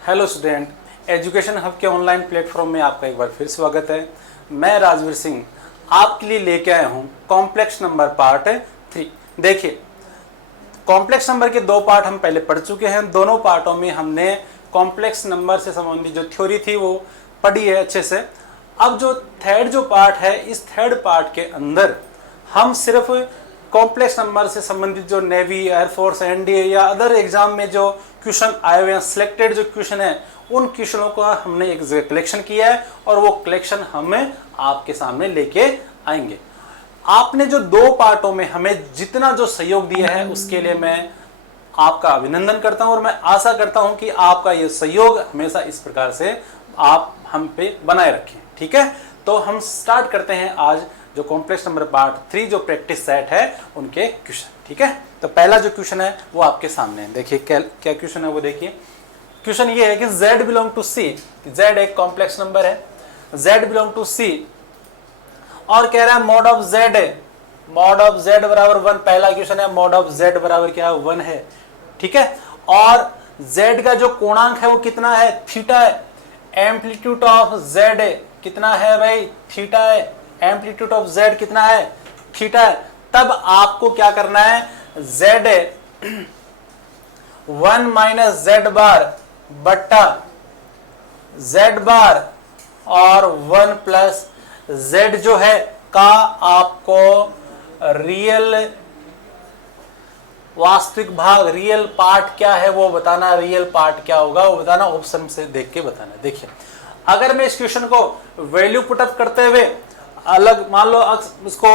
Hello student, education hub के online platform में आपका एक बार फिर स्वागत है। मैं राजवीर सिंह आपके लिए लेके आया हूँ कॉम्प्लेक्स नंबर पार्ट 3। देखिए, कॉम्प्लेक्स नंबर के 2 पार्ट हम पहले पढ़ चुके हैं। दोनों पार्टों में हमने कॉम्प्लेक्स नंबर से संबंधित जो थ्योरी थी वो पढ़ी है अच्छे से। अब जो थर्ड पार्ट है, इस थर्ड पार्ट के अंदर हम सिर्फ कॉम्प्लेक्स नंबर से संबंधित जो नेवी, एयरफोर्स, एनडीए या अदर एग्जाम में जो क्वेश्चन आए हुए हैं, सिलेक्टेड जो क्वेश्चन है, उन क्वेश्चनों का हमने एक जगह कलेक्शन किया है और वो कलेक्शन हमें आपके सामने लेके आएंगे। आपने जो 2 पार्टों में हमें जितना जो सहयोग दिया है उसके लिए मैं आपका अभिनंदन करता हूं और मैं आशा करता हूं कि आपका ये सहयोग हमेशा इस प्रकार से आप हम पे बनाए रखें। ठीक है, तो हम स्टार्ट करते हैं आज जो कॉम्प्लेक्स नंबर पार्ट 3 जो प्रैक्टिस सेट है उनके क्वेश्चन। ठीक है, तो पहला जो क्वेश्चन है वो आपके सामने है। देखिए क्या क्वेश्चन है वो देखिए। क्वेश्चन ये है कि z belong to c, z एक कॉम्प्लेक्स नंबर है, z बिलोंग टू c और कह रहा है मॉड ऑफ z है, मॉड ऑफ z बराबर 1। पहला क्वेश्चन है मॉड ऑफ z बराबर क्या है, 1 है। ठीक है, और z का जो कोणांक है वो कितना है, थीटा है। एम्पलीट्यूड ऑफ z कितना है भाई, थीटा है। एम्पलीट्यूड ऑफ z कितना है, थीटा है। तब आपको क्या करना है, z 1 माइनस z बार बट्टा z बार और 1 प्लस z जो है का आपको रियल वास्तविक भाग, रियल पार्ट क्या है वो बताना। रियल पार्ट क्या होगा वो बताना, ऑप्शन से देख के बताना। देखिए, अगर मैं इस क्वेश्चन को वैल्यू पुटअप करते हुए अलग मान लो इसको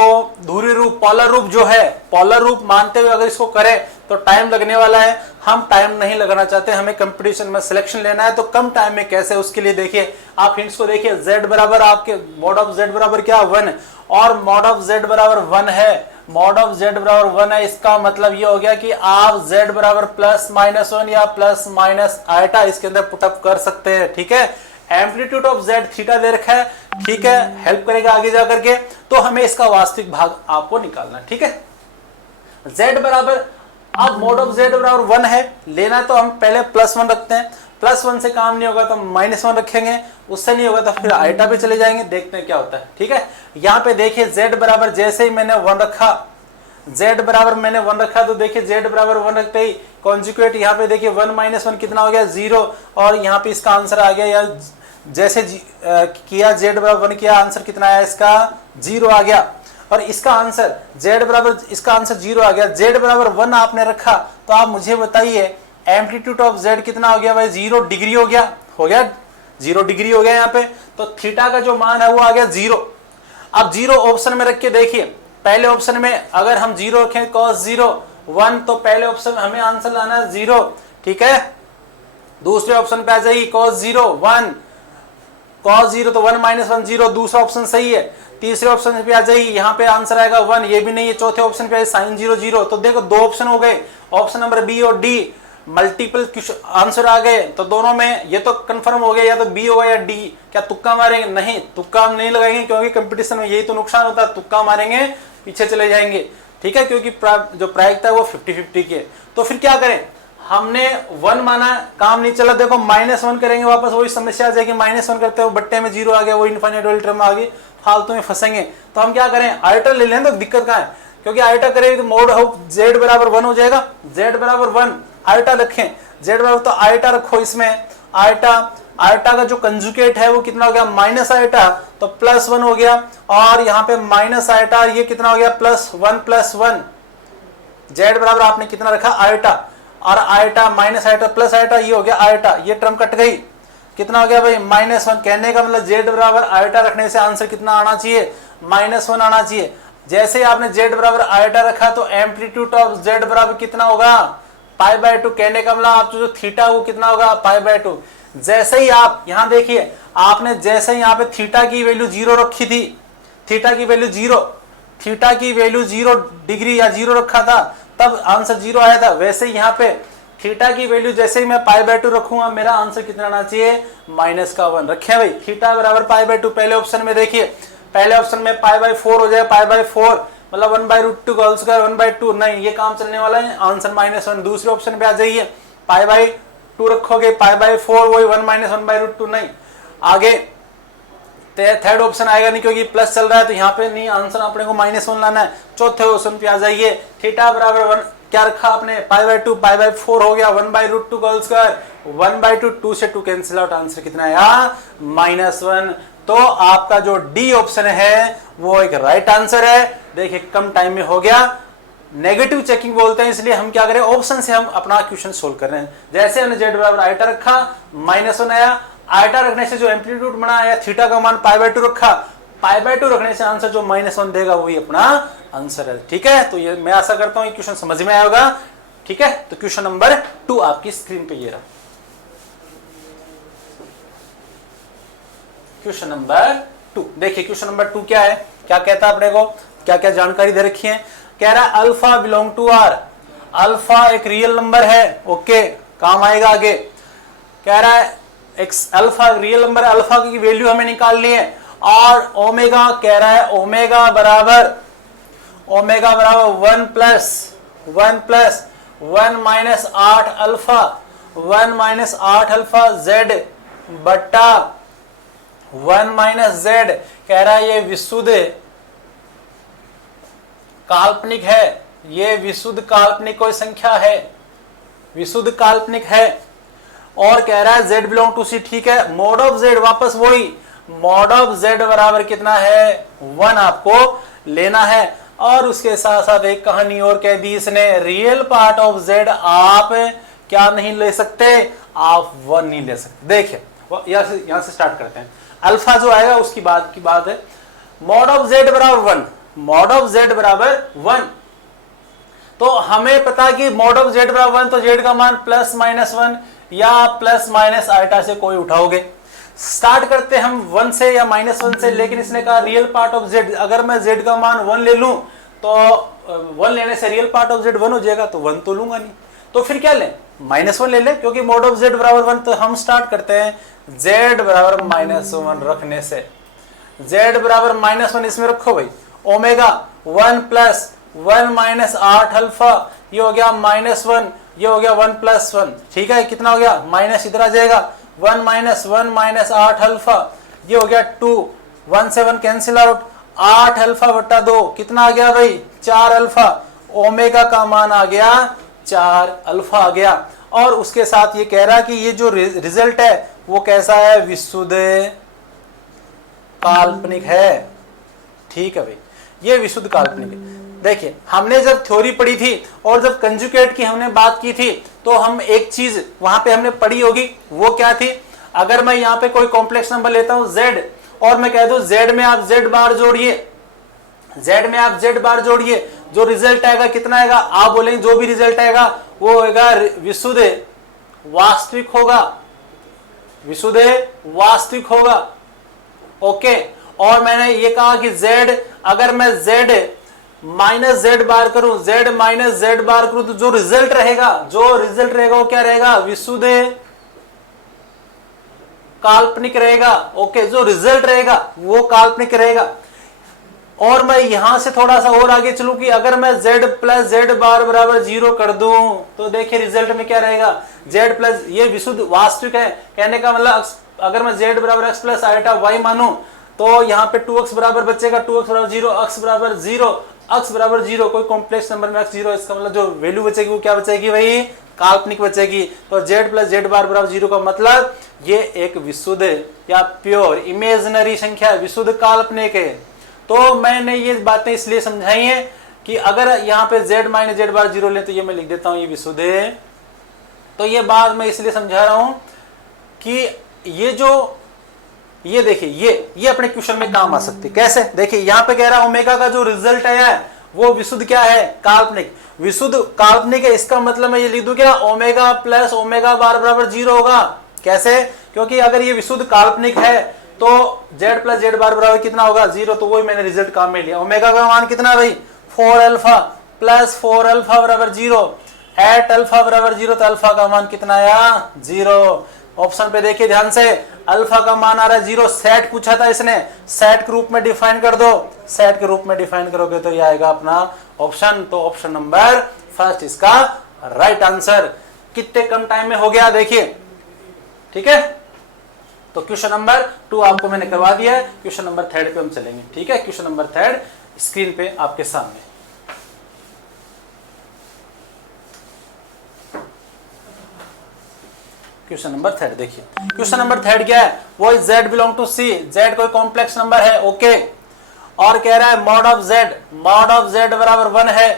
धुरी रूप, पॉलर रूप जो है, पॉलर रूप मानते हुए अगर इसको करें तो टाइम लगने वाला है। हम टाइम नहीं लगाना चाहते, हमें कंपटीशन में सिलेक्शन लेना है। तो कम टाइम में कैसे, उसके लिए देखिए आप हिंट्स को देखिए। z बराबर आपके मॉड ऑफ z बराबर क्या, 1 और मॉड ऑफ z बराबर 1 है। मॉड ऑफ z बराबर 1 है, इसका मतलब ये हो गया कि आप z बराबर प्लस माइनस 1 या प्लस माइनस आइटा इसके अंदर पुटअप कर सकते हैं। ठीक है, एम्पलीट्यूड ऑफ z थीटा दे रखा है। ठीक है, हेल्प करेगा आगे जाकर के। तो हमें इसका वास्तविक भाग आपको निकालना। ठीक है, z बराबर, अब मॉड ऑफ z बराबर 1 है, लेना तो हम पहले +1 रखते हैं। +1 से काम नहीं होगा तो -1 रखेंगे, उससे नहीं होगा तो फिर आइटा पे चले जाएंगे, देखते हैं क्या होता है। ठीक है, यहाँ पे देखिए z बराबर जैसे ही मैंने 1 रखा, z बराबर मैंने 1 रखा तो देखिए z बराबर 1 रखते ही कॉन्जुगेट यहाँ पे देखिए 1 - 1 कितना हो गया, 0। और यहाँ पे इसका आंसर आ गया, या जैसे किया z बराबर 1 किया, आंसर कितना आया इसका, 0 आ गया। और इसका आंसर z बराबर, इसका आंसर 0 आ गया। z बराबर 1 आपने रखा तो आप मुझे बताइए एम्पलीट्यूड ऑफ z कितना हो गया भाई, 0 डिग्री हो गया, 0 डिग्री हो गया यहाँ पे। तो थीटा का जो मान है वो आ गया 0। अब 0 ऑप्शन में रख के देखिए, पहले ऑप्शन में अगर हम 0 रखें cos 0 1 तो पहले ऑप्शन में हमें आंसर लाना है 0। ठीक है, दूसरे ऑप्शन पे आ जाइए cos 0 1, cos 0 तो 1 - 1 0, दूसरा ऑप्शन सही है। तीसरे ऑप्शन पे आ जाइए, यहाँ पे आंसर आएगा 1, ये भी नहीं है। चौथे ऑप्शन पे sin 0 0। तो देखो 2 ऑप्शन हो गए, ऑप्शन नंबर बी और डी, मल्टीपल आंसर आ गए। तो दोनों में ये तो कंफर्म हो गया, या तो बी होगा या डी। क्या तुक्का मारेंगे, नहीं तुक्का हम नहीं लगाएंगे, क्योंकि कंपटीशन में यही तो नुकसान होता है, तुक्का मारेंगे पीछे चले जाएंगे। ठीक है, क्योंकि जो प्रायिकता है वो 50-50 की है। तो फिर क्या करें, हमने 1 माना, काम नहीं चला, देखो -1 करेंगे, वापस वही समस्या आ जाएगी। -1 करते हो बट्टे में 0 आ गया, वो इनफाइनाइट वाली टर्म आ गई, फालतू में फंसेंगे। तो हम क्या करें, आइटा ले लें, तो दिक्कत कहाँ है, क्योंकि आइटा करेंगे तो मोड ऑफ z बराबर 1 हो जाएगा। z बराबर 1 आइटा रखें, z बराबर, तो आइटा रखो इसमें। आइटा का जो कंजुगेट है वो कितना हो गया, माइनस आइटा, तो +1 हो गया। और यहाँ पे माइनस आइटा, ये कितना हो गया, +1 + 1। z बराबर आपने कितना रखा, आइटा, और iota minus iota plus iota, ये हो गया आइटा, ये टर्म कट गई, कितना हो गया भाई, -1। कहने का मतलब z बराबर आइटा रखने से आंसर कितना आना चाहिए, -1 आना चाहिए। जैसे ही आपने z बराबर आइटा रखा तो एम्पलीट्यूड ऑफ z बराबर कितना होगा, π/2। कहने का मतलब आप जो थीटा वो कितना होगा, π/2। जैसे ही आप यहाँ देखिए, आपने जैसे ही यहाँ पे थीटा की वैल्यू 0 रखी थी, थीटा की वैल्यू 0 डिग्री या 0 रखा था, तब आंसर 0 आया था। वैसे ही यहाँ पे थीटा की वैल्यू जैसे ही मैं π/2 रखूंगा, मेरा आंसर कितना आना चाहिए, -1 रखे भाई। थीटा बराबर π/2 पहले ऑप्शन में देखिए, पहले ऑप्शन में π/4 हो जाए, π/4 मतलब 1/√2 का होल स्क्वायर 1/2, नहीं ये काम चलने वाला है, आंसर -1। दूसरे ऑप्शन पे आ जाइए, 2 रखोगे, π/4 वही 1 - 1/√2 नहीं। आगे थर्ड ऑप्शन आएगा नहीं क्योंकि प्लस चल रहा है, तो यहाँ पे नहीं, आंसर अपने को -1 लाना है। चौथे ऑप्शन पे आ जाइए, थीटा बराबर 1 क्या रखा आपने, π/2, π/4 हो गया 1/√2 का होल स्क्वायर, 1/2, 2 से 2 कैंसिल आउट, आंसर कितना आया -1। तो आपका जो डी ऑप्शन है वो एक राइट आंसर है। देखिए कम टाइम में हो गया, नेगेटिव चेकिंग बोलते हैं, इसलिए हम क्या करें, ऑप्शन से हम अपना क्वेश्चन सोल्व कर रहे हैं। जैसे हमने z बराबर आइटा रखा, -1 आया, आइटा रखने से जो एम्पलीट्यूड बना आया, थीटा का मान π/2 रखा, π/2 रखने से आंसर जो -1 देगा वही अपना आंसर है। ठीक है, तो ये मैं आशा करता हूं क्वेश्चन समझ में आया होगा। ठीक है, तो क्वेश्चन नंबर 2 आपकी स्क्रीन पे ये रहा। क्वेश्चन नंबर 2 देखिए, क्वेश्चन नंबर 2 क्या है, क्या कहता है अपने को, क्या क्या जानकारी दे रखी है। कह रहा है alpha belong to R, alpha एक रियल नंबर है, ओके काम आएगा आगे। कह रहा है एक अल्फा रियल नंबर, अल्फा की वैल्यू हमें निकालनी है, और ओमेगा कह रहा है ओमेगा बराबर 1 प्लस 1 - 8 अल्फा, 1 - 8 अल्फा जेड बट्टा 1 - z। कह रहा है ये विशुद्ध काल्पनिक है, ये विशुद्ध काल्पनिक कोई संख्या है, विशुद्ध काल्पनिक है। और कह रहा है z बिलोंग टू सी, ठीक है, मॉड ऑफ z वापस वही, मॉड ऑफ z बराबर कितना है 1 आपको लेना है। और उसके साथ साथ एक कहानी और कह दी इसने, रियल पार्ट ऑफ z आप क्या नहीं ले सकते, आप 1 नहीं ले सकते। देखिए यहां से स्टार्ट करते हैं, अल्फा जो आएगा उसकी बात है। मॉड ऑफ z बराबर 1, मॉड ऑफ z बराबर 1, तो हमें पता कि मॉड ऑफ z बराबर 1, तो z का मान +-1 या +- आइटा से कोई उठाओगे। स्टार्ट करते हम 1 से या -1 से, लेकिन इसने कहा रियल पार्ट ऑफ z, अगर मैं z का मान 1 ले लूं तो 1 लेने से रियल पार्ट ऑफ z 1 हो जाएगा, तो 1 तो लूंगा नहीं, तो फिर क्या लें, -1 ले लें, क्योंकि मॉड ऑफ z बराबर 1। तो हम स्टार्ट करते हैं z बराबर -1 रखने से, z बराबर -1 इसमें रखो भाई, ओमेगा 1 प्लस 1 - 8 अल्फा, ये हो गया -1, ये हो गया 1 + 1, ठीक है, कितना हो गया माइनस इधर आ जाएगा, 1 - 1 - 8 अल्फा, ये हो गया 2, 1 से 1 कैंसिल आउट, 8 अल्फा बट्टा 2 कितना आ गया भाई 4 अल्फा, ओमेगा का मान आ गया 4 अल्फा आ गया। और उसके साथ ये कह रहा है कि ये जो रिजल्ट है वो कैसा है, विशुद्ध काल्पनिक है। ठीक है भाई, ये विशुद्ध काल्पनिक है। देखिए हमने जब थ्योरी पढ़ी थी और जब कंजुगेट की हमने बात की थी, तो हम एक चीज वहां पे हमने पढ़ी होगी, वो क्या थी, अगर मैं यहाँ पे कोई कॉम्प्लेक्स नंबर लेता हूं z, और मैं कह दूं z में आप z बार जोड़िए, z में आप z बार जोड़िए, जो रिजल्ट आएगा कितना आएगा, आप बोलेंगे जो भी रिजल्ट आएगा वो होगा विशुद्ध वास्तविक होगा, विशुद्ध वास्तविक होगा, ओके। और मैंने ये कहा कि z, अगर मैं z -z बार करूं, z -z बार करूं, तो जो रिजल्ट रहेगा वो क्या रहेगा, विशुद्ध काल्पनिक रहेगा, ओके, जो रिजल्ट रहेगा वो काल्पनिक रहेगा। और मैं यहां से थोड़ा सा और आगे चलूं कि अगर मैं z + z बार बराबर 0 कर दूं, तो देखिए रिजल्ट में क्या रहेगा, z प्लस, ये विशुद्ध वास्तविक है, कहने का मतलब अगर मैं z बराबर x + आइटा y मानूं, तो यहाँ पे 2x बराबर बचेगा, 2x बराबर 0, x बराबर 0, x बराबर 0, कोई कॉम्प्लेक्स नंबर में x 0, इसका मतलब जो वैल्यू बचेगी वो क्या बचेगी भाई, काल्पनिक बचेगी। तो z + z बार बराबर 0 का मतलब ये एक विशुद्ध या प्योर इमेजिनरी संख्या है, विशुद्ध काल्पनिक है। तो मैंने ये बातें इसलिए समझाई है कि अगर यहाँ पे z - z बार 0 ले, तो ये मैं लिख देता हूँ ये विशुद्ध है। तो ये बात मैं इसलिए समझा रहा हूं कि ये देखिए ये अपने क्वेश्चन में काम आ सकती है। कैसे, देखिए यहाँ पे कह रहा है ओमेगा का जो रिजल्ट आया है वो विशुद्ध क्या है, काल्पनिक, विशुद्ध काल्पनिक है। इसका मतलब मैं ये लिख दूं क्या, ओमेगा प्लस ओमेगा बार बराबर 0 होगा। कैसे, क्योंकि अगर ये विशुद्ध काल्पनिक है तो z + z बार बराबर कितना होगा, 0, तो वही मैंने रिजल्ट काम में लिया। ओमेगा का मान कितना भाई 4 अल्फा प्लस 4 अल्फा बराबर 0, 8 अल्फा बराबर 0, तो अल्फा का मान कितना आया 0। ऑप्शन पे देखिए ध्यान से, अल्फा का मान आ रहा है 0, सेट पूछा था इसने, सेट के रूप में डिफाइन कर दो, सेट के रूप में डिफाइन करोगे तो ये आएगा अपना ऑप्शन। तो ऑप्शन नंबर फर्स्ट इसका राइट आंसर। कितने कम टाइम में हो गया देखिए, ठीक है। तो क्वेश्चन नंबर 2 आपको मैंने करवा दिया है। क्वेश्चन नंबर 3 पे हम चलेंगे, ठीक है। क्वेश्चन नंबर 3 स्क्रीन पे आपके सामने। क्वेश्चन नंबर 3 देखिए, क्वेश्चन नंबर 3 क्या है, वो z belong to c, z कोई कॉम्प्लेक्स नंबर है, ओके। और कह रहा है मॉड ऑफ z बराबर 1 है।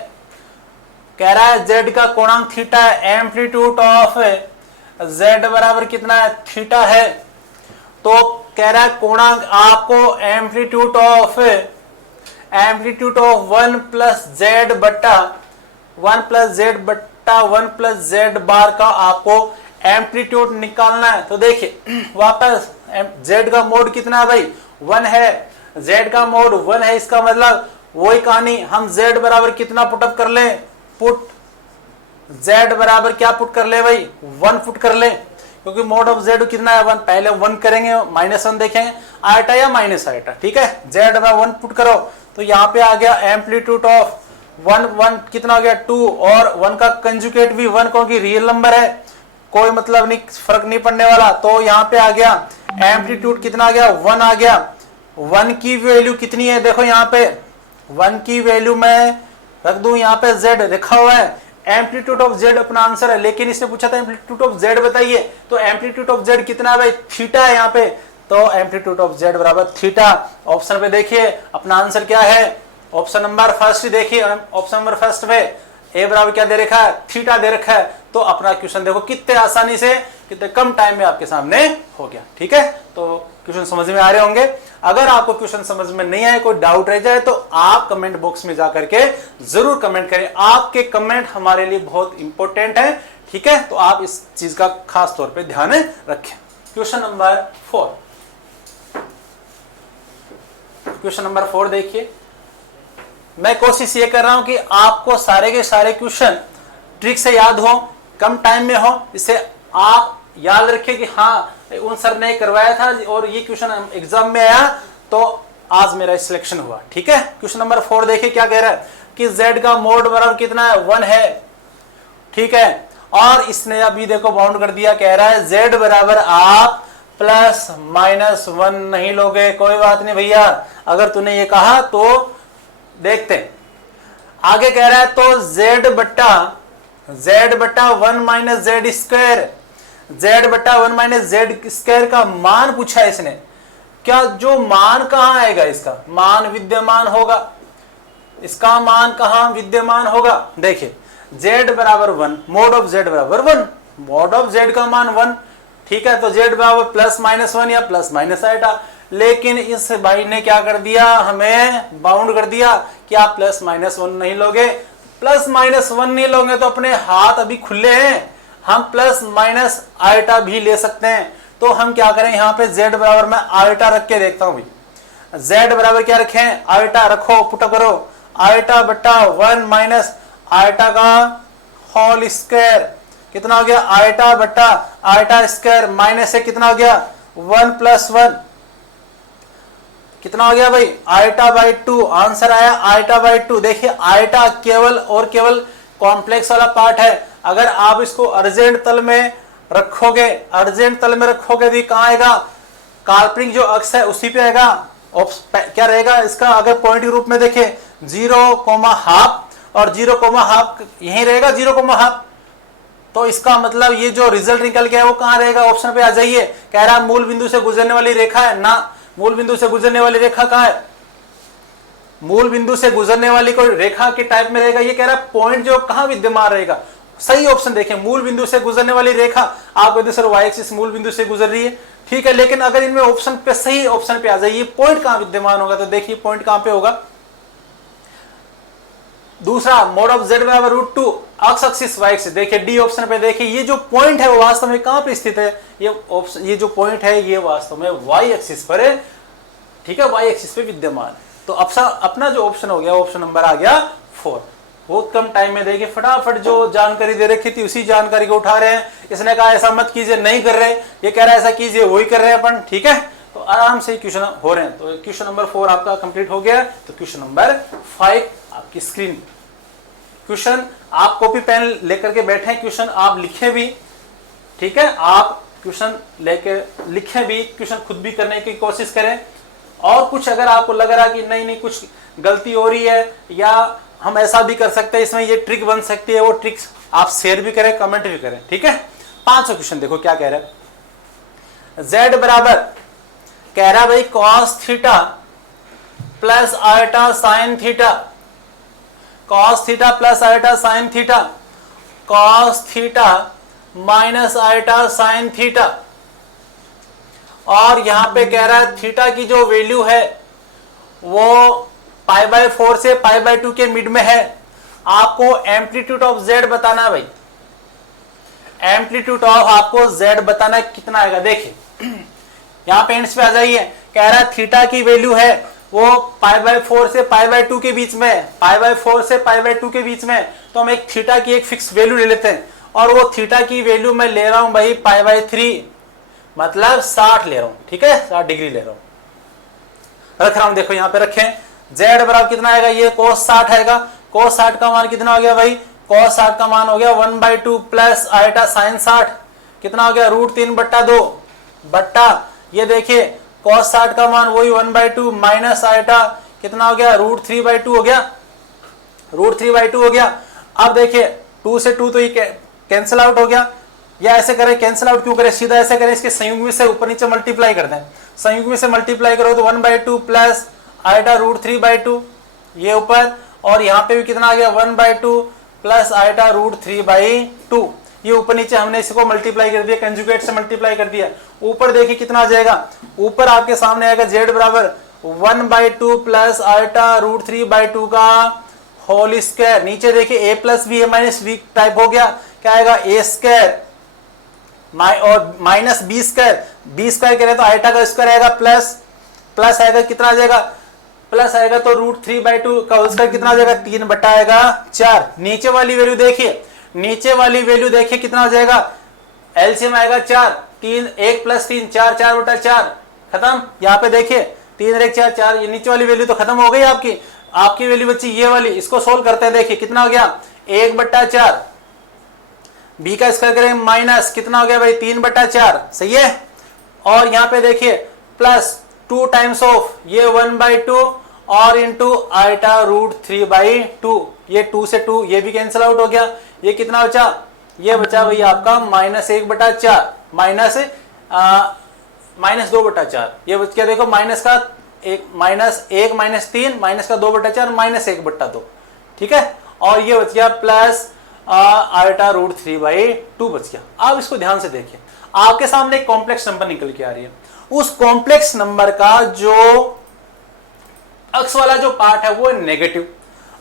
कह रहा है z का कोणांक थीटा है, एम्पलीट्यूड ऑफ z बराबर कितना है, थीटा है। तो कह रहा है कोणांक आपको एम्पलीट्यूड ऑफ 1 प्लस जेड बट्टा 1 प्लस जेड बार का आपको एम्पलीट्यूड निकालना है। तो देखिए वापस z का मोड कितना है भाई, 1 है। z का मोड 1 है, इसका मतलब वही कहानी, हम z बराबर कितना पुटअप कर ले, पुट z बराबर क्या पुट कर ले भाई, 1 पुट कर ले, क्योंकि मोड ऑफ z कितना है 1। पहले 1 करेंगे, -1 देखेंगे आयटा या माइनस आयटा, ठीक है। z में 1 पुट करो तो यहाँ पे आ गया एम्पलीट्यूड ऑफ 1 कितना हो गया 2, और 1 का कंजुगेट भी 1 क्योंकि रियल नंबर है, कोई मतलब नहीं, फर्क नहीं पड़ने वाला। तो यहाँ पे आ गया एम्पलीट्यूड कितना आ गया, 1 आ गया। 1 की वैल्यू कितनी है, देखो यहाँ पे 1 की वैल्यू मैं रख दूं, यहाँ पे z लिखा हुआ है, एम्पलीट्यूड ऑफ z अपना आंसर है, लेकिन इसने पूछा था एम्पलीट्यूड ऑफ z बताइए। तो एम्पलीट्यूड ऑफ z कितना है भाई, थीटा है यहाँ पे। तो एम्पलीट्यूड ऑफ z बराबर थीटा। ऑप्शन पे देखिए अपना आंसर क्या है, ऑप्शन नंबर फर्स्ट देखिए, ऑप्शन नंबर फर्स्ट में ए बराबर क्या दे रखा है, थीटा दे रखा है। तो अपना क्वेश्चन देखो कितने आसानी से, कितने कम टाइम में आपके सामने हो गया, ठीक है। तो क्वेश्चन समझ में आ रहे होंगे। अगर आपको क्वेश्चन समझ में नहीं आए, कोई डाउट रह जाए, तो आप कमेंट बॉक्स में जाकर के जरूर कमेंट करें। आपके कमेंट हमारे लिए बहुत इंपॉर्टेंट है, ठीक है। तो आप इस चीज का खास तौर पे ध्यान रखें। क्वेश्चन नंबर 4, क्वेश्चन नंबर 4 देखिए, मैं कोशिश ये कर रहा हूं कि आपको सारे के सारे क्वेश्चन ट्रिक से याद हो, कम टाइम में हो, इसे आप याद रखें कि हाँ उन सर ने करवाया था और ये क्वेश्चन एग्जाम में आया, तो आज मेरा सिलेक्शन हुआ, ठीक है। क्वेश्चन नंबर 4 देखिए क्या कह रहा है कि z का मोड बराबर कितना है, 1 है, ठीक है। और इसने अभी देखो बाउंड कर दिया, कह रहा है z बराबर आप +-1 नहीं लोगे, कोई बात नहीं भैया, अगर तूने ये कहा तो देखते हैं। आगे कह रहा है तो z बट्टा 1 माइनस जेड स्क्वायर, z बट्टा 1 माइनस जेड स्क्वायर का मान पूछा है इसने। क्या जो मान कहां आएगा, इसका मान विद्यमान होगा, इसका मान कहां विद्यमान होगा, देखिए z बराबर 1, मोड ऑफ z बराबर 1, मोड ऑफ z का मान 1, ठीक है। तो z बराबर +-1 या +-आएगा, लेकिन इस भाई ने क्या कर दिया, हमें बाउंड कर दिया कि आप +-1 नहीं लोगे। +-1 नहीं लोगे तो अपने हाथ अभी खुले हैं, हम प्लस आयटा भी ले सकते हैं। तो हम क्या करें, यहाँ पे z बराबर मैं आयटा रख के देखता हूं भाई, z बराबर क्या रखें, आयटा रखो, पुट करो, आयटा बट्टा 1 माइनस आयटा का होल स्क्वायर कितना हो गया, आयटा बट्टा आयटा स्क्वायर, माइनस से कितना हो गया 1 + 1 कितना हो गया भाई, आयटा बाई 2, आंसर आया आयटा बाई 2। देखिए आयटा केवल और केवल कॉम्प्लेक्स वाला पार्ट है, अगर आप इसको अर्जेंट तल में रखोगे, अर्जेंट तल में रखोगे तो कहां आएगा, काल्पनिक जो अक्ष है उसी पे आएगा। क्या रहेगा इसका, अगर पॉइंट के रूप में देखें 0,1/2 और 0,1/2 यही रहेगा 0,1/2। तो इसका मतलब ये जो रिजल्ट निकल गया है वो कहां रहेगा, ऑप्शन पे आ जाइए। कह रहा है मूल बिंदु से गुजरने वाली रेखा है ना, मूल बिंदु से गुजरने वाली रेखा कहां है, मूल बिंदु से गुजरने वाली कोई रेखा के टाइप में रहेगा। ये कह रहा है पॉइंट जो कहां विद्यमान रहेगा, सही ऑप्शन देखें, मूल बिंदु से गुजरने वाली रेखा। आप कहते सर वाई एक्सिस मूल बिंदु से गुजर रही है, ठीक है, लेकिन अगर इनमें ऑप्शन पे सही ऑप्शन पे आ जाइए पॉइंट कहां विद्यमान होगा, तो देखिए पॉइंट कहां पे होगा। दूसरा मोड ऑफ z बराबर √2 अक्स एक्सिस वाई एक्सिस, देखिए डी ऑप्शन पे देखिए ये जो पॉइंट है वो वास्तव में कहां पे स्थित है, ये ऑप्शन, ये जो पॉइंट है ये वास्तव में वाई एक्सिस पर है, ठीक है, वाई एक्सिस पे विद्यमान है। तो अपना जो ऑप्शन हो गया, ऑप्शन नंबर आ गया 4। बहुत कम टाइम में देखिए फटाफट जो जानकारी दे रखी थी उसी जानकारी को उठा रहे हैं। इसने कहा ऐसा मत कीजिए, नहीं कर रहे, ये कह रहा है ऐसा कीजिए, वही कर रहे हैं अपन, ठीक है। तो आराम से क्वेश्चन हो रहे हैं। तो क्वेश्चन नंबर 4 आपका कंप्लीट हो गया। तो क्वेश्चन नंबर 5 आपकी स्क्रीन, क्वेश्चन आप कॉपी पेन लेकर के बैठे, क्वेश्चन आप लिखें भी, ठीक है, आप क्वेश्चन लेके लिखें भी, क्वेश्चन खुद भी करने की कोशिश करें। और कुछ अगर आपको लग रहा कि नहीं नहीं कुछ गलती हो रही है या हम ऐसा भी कर सकते हैं, इसमें ये ट्रिक बन सकती है, वो ट्रिक्स आप शेयर भी करें, कमेंट भी करें, ठीक है। 500 क्वेश्चन देखो क्या कह रहा है। z बराबर कह रहा है भाई cos theta plus iota sine theta, cos theta plus iota sine theta, cos theta minus iota sine theta. और यहां पे कह रहा है थीटा की जो वैल्यू है वो π/4 से π/2 के मिड में है। आपको एम्पलीट्यूड ऑफ z बताना है भाई, एम्पलीट्यूड ऑफ आपको z बताना है कितना आएगा। देखिए यहां पे एंड्स पे आ जाइए, कह रहा है थीटा की वैल्यू है वो π/4 से π/2 के बीच में, π/4 से π/2 के बीच में, तो हम एक थीटा की एक फिक्स वैल्यू ले लेते हैं और वो थीटा की वैल्यू मैं ले रहा हूं भाई π/3, मतलब 60 ले रहा हूं, ठीक है, 60 डिग्री ले रहा हूं, रख रहा हूं। देखो यहां पे रखें, z बराबर कितना आएगा, ये cos 60 आएगा, cos 60 का मान कितना हो गया भाई, cos 60 का मान हो गया 1/2 प्लस आयटा साइन 60, कितना हो गया √3/2 बट्टा, ये देखिए cos 60 का मान वही 1/2 माइनस आयटा कितना हो गया √3/2 हो गया, √3/2 हो गया। अब देखिए 2 से 2 तो ये कैंसिल आउट हो गया, या ऐसे करें, कैंसिल आउट क्यों करें, सीधा ऐसे करें, इसके संयुग्म से ऊपर नीचे मल्टीप्लाई कर दें, संयुग्म से मल्टीप्लाई करो तो 1/2 प्लस आयटा √3/2 ये ऊपर, और यहाँ पे भी कितना आ गया 1/2 प्लस आयटा √3/2, ये ऊपर नीचे हमने इसको मल्टीप्लाई कर दिया, कंजुगेट से मल्टीप्लाई कर दिया। ऊपर देखिए कितना आ जाएगा, ऊपर आपके सामने आएगा z बराबर 1/2 प्लस आयटा √3/2 का होल स्क्वायर, नीचे देखिए a plus B minus B type हो गया, क्या आएगा a स्क्वायर और minus B square, B square करें तो आयटा का स्क्वायर आएगा प्लस, प्लस आएगा कितना आ जाएगा, प्लस आएगा तो √3/2 का होल स्क्वायर कितना आ जाएगा 3 बटा आएगा 4। नीचे वाली वैल्यू देखिए, नीचे वाली वैल्यू देखिए कितना हो जाएगा, एलसीएम आएगा 4, 3 1 प्लस 3 4, 4/4 खत्म। यहाँ पे देखिए 3 1 4 4, ये नीचे वाली वैल्यू तो खत्म हो गई आपकी, आपकी वैल्यू बची ये वाली, इसको सोल्व करते हैं। देखिए कितना हो गया 1/4, बी का स्क्वायर करें माइनस कितना हो गया भाई 3/4, सही है। और यहाँ पे देखिए प्लस 2 टाइम्स ऑफ ये 1/2 और इंटू आयटा √3/2, ये 2 से 2 ये भी कैंसिल आउट हो गया, ये कितना बचा, ये बचा भाई आपका -1/4 माइनस 2/4, ये बच गया देखो माइनस का -1 -3 माइनस का 2/4 -1/2, ठीक है। और ये बच गया प्लस आयटा √3/2 बच गया। अब इसको ध्यान से देखिए, आपके सामने एक कॉम्प्लेक्स नंबर निकल के आ रही है, उस कॉम्प्लेक्स नंबर का जो अक्स वाला जो पार्ट है वो है नेगेटिव,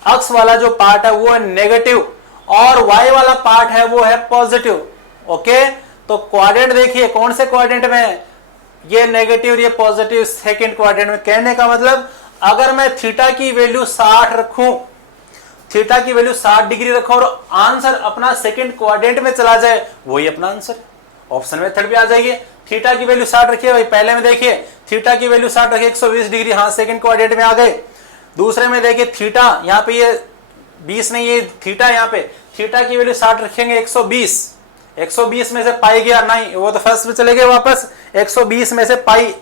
अक्स वाला जो पार्ट है वो है नेगेटिव और वाई वाला पार्ट है वो है पॉजिटिव, ओके। तो क्वाड्रेंट देखिए कौन से क्वाड्रेंट में, ये नेगेटिव और ये पॉजिटिव सेकंड क्वाड्रेंट में। कहने का मतलब अगर मैं थीटा की वैल्यू 60 रखूं, थीटा की वैल्यू 60 डिग्री रखो और आंसर अपना सेकंड क्वाड्रेंट में चला जाए, वही अपना आंसर ऑप्शन में थर्ड पे आ जाएगी। थीटा की वैल्यू 60 रखिए भाई, पहले में देखिए थीटा की वैल्यू 60 रखिए 120 डिग्री, हाँ सेकंड क्वाड्रेंट में आ गए। दूसरे में देखिए थीटा यहाँ पे ये 20 नहीं, ये थीटा, यहाँ पे थीटा की वैल्यू 60 रखेंगे 120 में से पाई गया नहीं, वो तो फर्स्ट में चले गए वापस, 120 में से पाई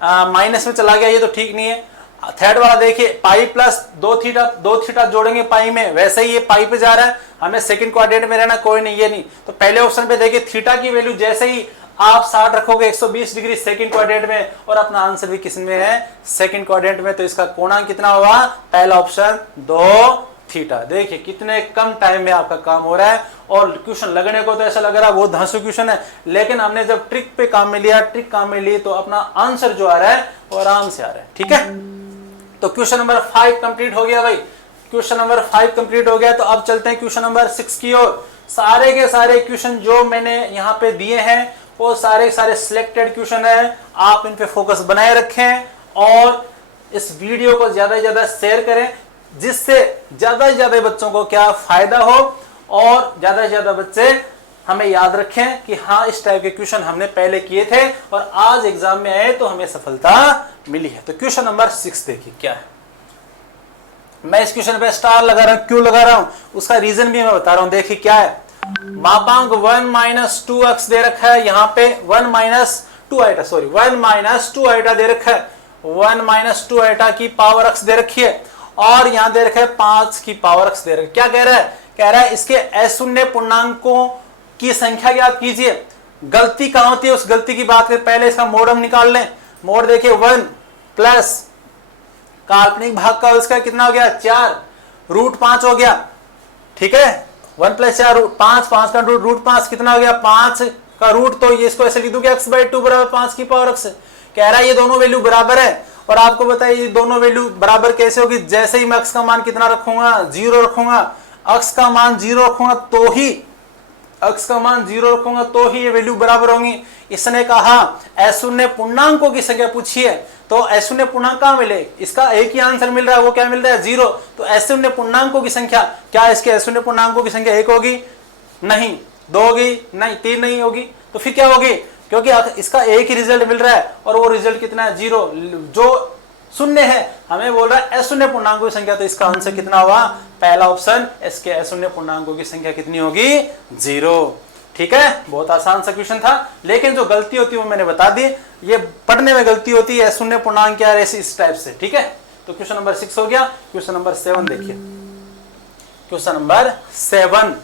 माइनस में चला गया, ये तो ठीक नहीं है। थर्ड वाला देखिए पाई प्लस 2 थीटा जोड़ेंगे पाई में, वैसे ही ये पाई पे जा रहा है, हमें सेकंड क्वाड्रेंट में रहना, कोई नहीं ये नहीं। तो पहले ऑप्शन पे देखिए थीटा की वैल्यू जैसे ही आप 60 रखोगे 120 डिग्री सेकंड क्वाड्रेंट में, और अपना आंसर भी किस में है, सेकंड क्वाड्रेंट में, तो इसका कोणांक कितना होगा, पहला ऑप्शन 2 थीटा। देखिए कितने कम टाइम में आपका काम हो रहा है, और क्वेश्चन लगने को तो ऐसा लग रहा है बहुत धांसू क्वेश्चन है, लेकिन हमने जब ट्रिक पे काम में लिया, ट्रिक काम में ली, तो अपना आंसर जो आ रहा है वो आराम से आ रहा है, ठीक है। तो क्वेश्चन नंबर 5 कंप्लीट हो गया भाई, क्वेश्चन नंबर 5 कंप्लीट हो गया। तो अब चलते हैं क्वेश्चन नंबर 6 की ओर। सारे के सारे क्वेश्चन जो मैंने यहाँ पे दिए हैं वो सारे सारे सिलेक्टेड क्वेश्चन है, आप इन पे फोकस बनाए रखें और इस वीडियो को ज्यादा से ज्यादा शेयर करें, जिससे ज्यादा से ज्यादा बच्चों को क्या फायदा हो और ज्यादा से ज्यादा बच्चे हमें याद रखें कि हाँ इस टाइप के क्वेश्चन हमने पहले किए थे और आज एग्जाम में आए तो हमें सफलता मिली है। तो क्वेश्चन नंबर 6 देखिए क्या है। मैं इस क्वेश्चन पे स्टार लगा रहा हूं, क्यों लगा रहा हूं उसका रीजन भी मैं बता रहा हूं। देखिए क्या है, मापांक 1 - 2x दे रखा है, यहाँ पे 1 - 2 आइटा, सॉरी 1 - 2 आइटा दे रखा है, 1 - 2 आइटा की पावर x दे रखी है, और यहां दे रखा है 5 की पावर x दे रखा है। क्या कह रहा है, कह रहा है इसके अशून्य पूर्णांकों की संख्या ज्ञात कीजिए। गलती कहां होती है, उस गलती की बात करें, पहले इसका मोड हम निकाल लें। मोड देखिए 1 प्लस काल्पनिक भाग का उसका कितना हो गया 4 रूट 5 हो गया, ठीक है। 1 + 4 रूट 5, 5 का रूट 5 कितना हो गया 5 का रूट, तो ये इसको ऐसे लिख दूं x/2 बराबर 5 की पावर x। कह रहा है ये दोनों वैल्यू बराबर है, और आपको बताइए ये दोनों वैल्यू बराबर कैसे होगी, जैसे ही मैं x का मान कितना रखूंगा 0 रखूंगा, x का मान 0 रखूंगा तो ही x का मान 0 रखूंगा तो ही ये वैल्यू बराबर होंगी। इसने कहा अशून्य पूर्णांकों की संख्या पूछी है, तो अशून्य पूर्णांक कहां मिले, इसका एक ही आंसर मिल रहा है, वो क्या मिल रहा है 0। तो अशून्य पूर्णांकों की संख्या, क्या इसके अशून्य पूर्णांकों की संख्या 1 होगी, नहीं 2 होगी, नहीं 3 नहीं होगी, तो फिर क्या होगी, क्योंकि इसका एक ही रिजल्ट मिल रहा है और वो रिजल्ट कितना है 0, जो शून्य है, हमें बोल रहा है अशून्य पूर्णांकों की संख्या, तो इसका आंसर कितना होगा, पहला ऑप्शन, इसके अशून्य पूर्णांकों की संख्या कितनी होगी 0। ठीक है, बहुत आसान सा क्वेश्चन था, लेकिन जो गलती होती है वो मैंने बता दी, ये पढ़ने में गलती होती है, शून्य पूर्णांक क्या है इस टाइप से। ठीक है, तो क्वेश्चन नंबर 6 हो गया। क्वेश्चन नंबर 7 देखिए, क्वेश्चन नंबर 7,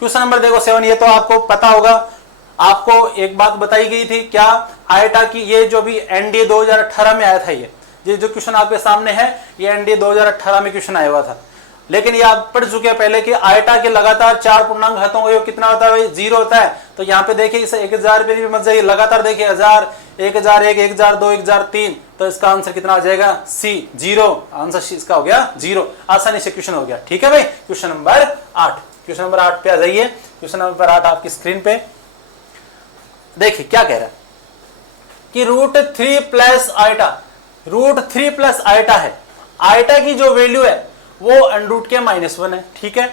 क्वेश्चन नंबर देखो 7, ये तो आपको पता होगा, आपको एक बात बताई गई थी क्या, आयटा की, ये जो भी एनडीए 2018 में आया था, ये जो क्वेश्चन आपके सामने है, ये एनडीए 2018 में क्वेश्चन आया हुआ था, लेकिन ये आप पढ़ चुके हैं पहले कि आयटा के लगातार 4 पूर्णांक घातों को कितना होता है, 0 होता है। तो यहाँ पे देखिए इसे 1000 पे भी मत जाइए, लगातार देखिए 1000, 1001, 1002, 1003, तो इसका आंसर कितना आ जाएगा सी 0, आंसर इसका हो गया 0। आसानी से क्वेश्चन हो गया। ठीक है भाई, क्वेश्चन नंबर 8, क्वेश्चन नंबर 8 पे आ जाइए। क्वेश्चन नंबर 8 आपकी स्क्रीन पे देखिए क्या कह रहा है कि √3 प्लस आयटा, √3 प्लस आयटा है, आयटा की जो वैल्यू है वो √1 है। ठीक है,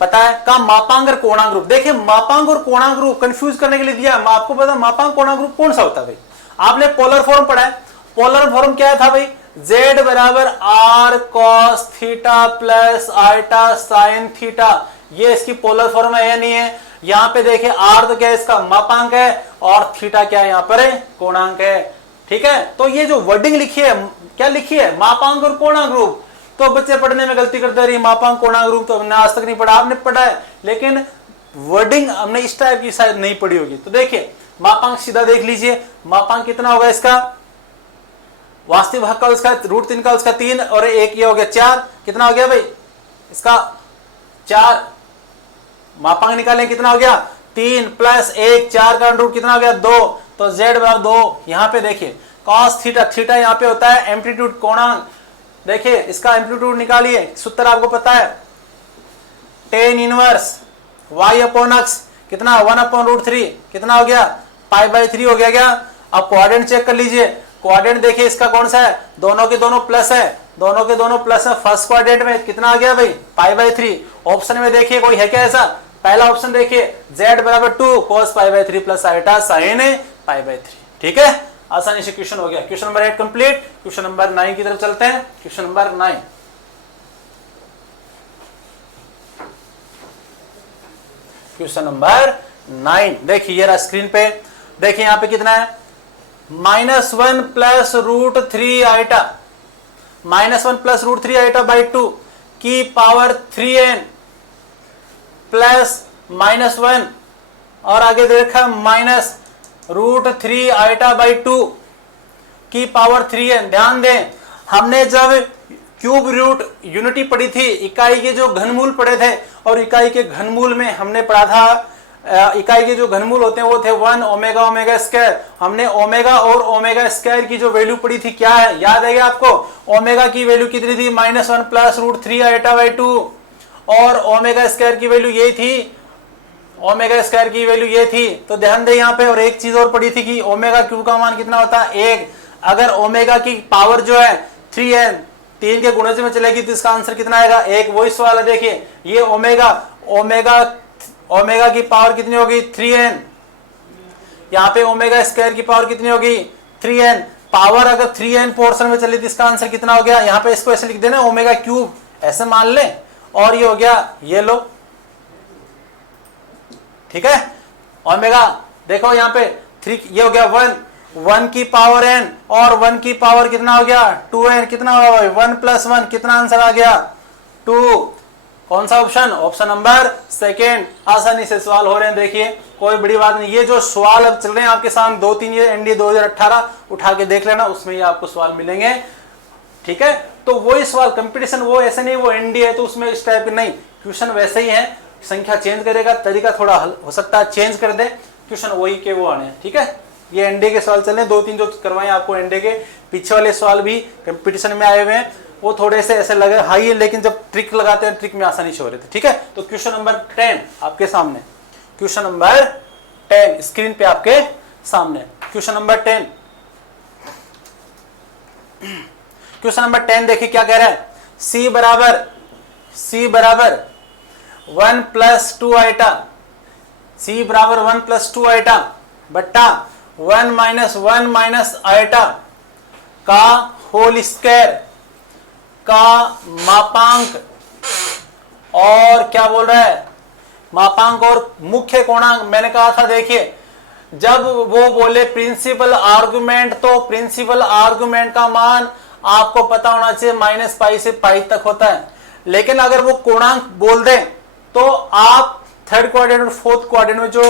पता है का मापांक और कोणांक रूप, देखिए मापांक और कोणांक रूप कंफ्यूज करने के लिए दिया, आपको पता मापांक कोणांक रूप कौन सा होता है भाई, आपने पोलर फॉर्म पढ़ा है, पोलर फॉर्म क्या था भाई, z बराबर r cos theta plus iota sine theta, ये इसकी पोलर फॉर्म है या नहीं है। यहाँ पे देखिए r तो क्या है इसका मापांक है, और थीटा क्या है यहाँ पर है कोणांक है। ठीक है, तो ये जो वर्डिंग लिखी है, क्या लिखी है, मापांक और कोणांक रूप, तो बच्चे पढ़ने में गलती करते रही, मापांक कोणांक रूप तो हमने आज तक नहीं पढ़ा, आपने पढ़ा है, लेकिन वर्डिंग हमने इस टाइप की शायद नहीं पढ़ी होगी। तो देखिए मापांक सीधा देख लीजिए, मापांक कितना होगा इसका, वास्तविक भाग का उसका √3 का उसका 3, और एक ये हो गया 4, कितना हो गया भाई इसका 4, मापांक निकालें कितना हो गया 3 + 1, 4 का रूट कितना हो गया 2, तो z बराबर 2। यहाँ पे देखिए cos थीटा, थीटा यहाँ पे होता है एम्पलीट्यूड कोणांक, देखिए इसका एम्पलीट्यूड निकालिए, सूत्र आपको पता है tan इनवर्स y/x कितना 1/√3, कितना हो गया π/3 हो गया क्या। अब क्वाड्रेंट चेक कर लीजिए, क्वाड्रेंट देखिए इसका कौन सा है, दोनों के दोनों प्लस है, दोनों के दोनों प्लस है, फर्स्ट क्वाड्रेंट में कितना आ गया भाई π/3। ऑप्शन में देखिए कोई है क्या ऐसा, पहला ऑप्शन देखिए z बराबर 2 cos π/3 प्लस आयटा साइन π/3। ठीक है, आसानी से क्वेश्चन हो गया। Question number 8 complete. Question number 9 की तरफ चलते हैं। क्वेश्चन नंबर 9, क्वेश्चन नंबर 9 देखिए ये रहा स्क्रीन पे, देखिए यहां पे कितना है -1 plus √3 eta, -1 plus √3 eta by 2 की पावर 3n प्लस -1, और आगे दे रखा माइनस √3 आयटा बाई 2 की पावर 3n। ध्यान दें हमने जब क्यूब रूट यूनिटी पढ़ी थी, इकाई के जो घनमूल पढ़े थे, और इकाई के घनमूल में हमने पढ़ा था, इकाई के जो घनमूल होते हैं वो थे 1 ओमेगा ओमेगा स्क्वायर। हमने ओमेगा और ओमेगा स्क्वायर की जो वैल्यू पढ़ी थी क्या है, याद है क्या आपको, ओमेगा की वैल्यू कितनी थी -1 प्लस √3 आयटा बाई 2, और ओमेगा स्क्वायर की वैल्यू यही थी, ओमेगा स्क्वायर की वैल्यू ये थी। तो ध्यान दें यहाँ पे, और एक चीज और पढ़ी थी कि ओमेगा क्यू का मान कितना होता है 1, अगर ओमेगा की पावर जो है 3n 3 के गुणज में चलेगी तो इसका आंसर कितना आएगा 1। वही सवाल है, देखिए ये ओमेगा ओमेगा ओमेगा की पावर कितनी होगी 3n, यहाँ पे ओमेगा स्क्वायर की पावर कितनी होगी 3n, पावर अगर 3n पोर्शन में चली तो इसका आंसर कितना हो गया, यहाँ पे इसको ऐसे लिख देना ओमेगा क्यूब ऐसे मान लें, और ये हो गया ये लो, ठीक है। ओमेगा देखो यहाँ पे 3, ये हो गया 1 की पावर n, और 1 की पावर कितना हो गया 2n, कितना होगा भाई 1 + 1, कितना आंसर आ गया 2। कौन सा ऑप्शन? Option number second. आसानी से सवाल हो रहे हैं, देखिए कोई बड़ी बात नहीं। ये जो सवाल अब चल रहे हैं आपके सामने 2-3, ये एनडीए 2018 उठा के देख लेना, उसमें ये आपको सवाल मिलेंगे, ठीक है। तो वही सवाल कंपटीशन, वो ऐसे नहीं वो एनडीए है तो उसमें इस टाइप के नहीं, क्वेश्चन वैसे ही है, संख्या चेंज करेगा, तरीका थोड़ा हो सकता है चेंज कर दे, क्वेश्चन वही के वो आने, ठीक है। ये एनडीए के सवाल चल रहे हैं, 2-3 जो करवाए आपको एनडीए के। पीछे वाले सवाल भी कंपटीशन में आए हुए हैं, वो थोड़े से ऐसे लगे हाई है, लेकिन जब ट्रिक लगाते हैं ट्रिक में आसानी से हो रहे थे, ठीक है। तो क्वेश्चन नंबर 10 आपके सामने, क्वेश्चन नंबर 10 स्क्रीन पे आपके सामने, क्वेश्चन नंबर 10। क्वेश्चन नंबर 10 देखिए क्या कह रहा है, C बराबर 1 + 2 आइटा, C बराबर 1 + 2 आइटा बट्टा 1 - 1 - आइटा का होल स्क्वायर का मापांक, और क्या बोल रहा है, मापांक और मुख्य कोणांक। मैंने कहा था देखिए, जब वो बोले प्रिंसिपल आर्गुमेंट, तो प्रिंसिपल आर्गुमेंट का मान आपको पता होना चाहिए -π से π तक होता है, लेकिन अगर वो कोणांक बोल दें तो आप थर्ड क्वाड्रेंट और फोर्थ क्वाड्रेंट में, जो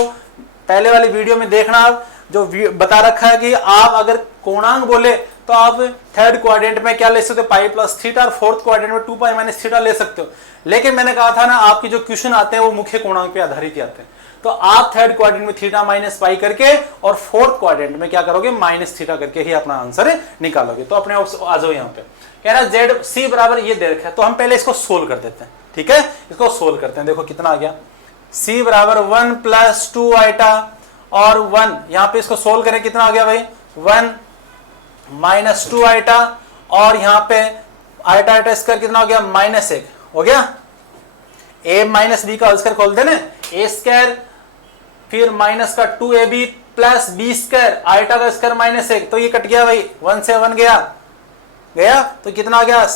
पहले वाली वीडियो में देखना, आप जो बता रखा है कि आप अगर कोणांक बोले तो आप थर्ड क्वाड्रेंट में क्या ले सकते हो π + θ, और फोर्थ क्वाड्रेंट में 2π - θ ले सकते हो। लेकिन मैंने कहा था ना, आपकी जो क्वेश्चन आते हैं वो मुख्य कोणांक पे आधारित ही आते हैं, तो आप थर्ड क्वाड्रेंट में θ - π करके और फोर्थ क्वाड्रेंट में क्या करोगे -θ करके ही अपना आंसर निकालोगे। तो अपने आ जाओ यहाँ पे, कह रहा है Z C बराबर ये दे रखा है, तो हम पहले इसको सोल्व कर देते हैं, ठीक है। इसको सोल्व करते हैं, देखो कितना आ गया, C बराबर 1 + 2 आइटा और 1, यहाँ पे इसको सोल्व करें कितना आ गया भाई 1 - 2 आइटा, और यहाँ पे आइटा आइटा स्क्वायर कितना हो गया -1 हो गया, a - b का होल स्क्वायर खोल देना, a² फिर माइनस का 2ab + b² आइटा का स्क्वायर -1, तो ये कट गया भाई, 1 से 1 गया, तो कितना आ गया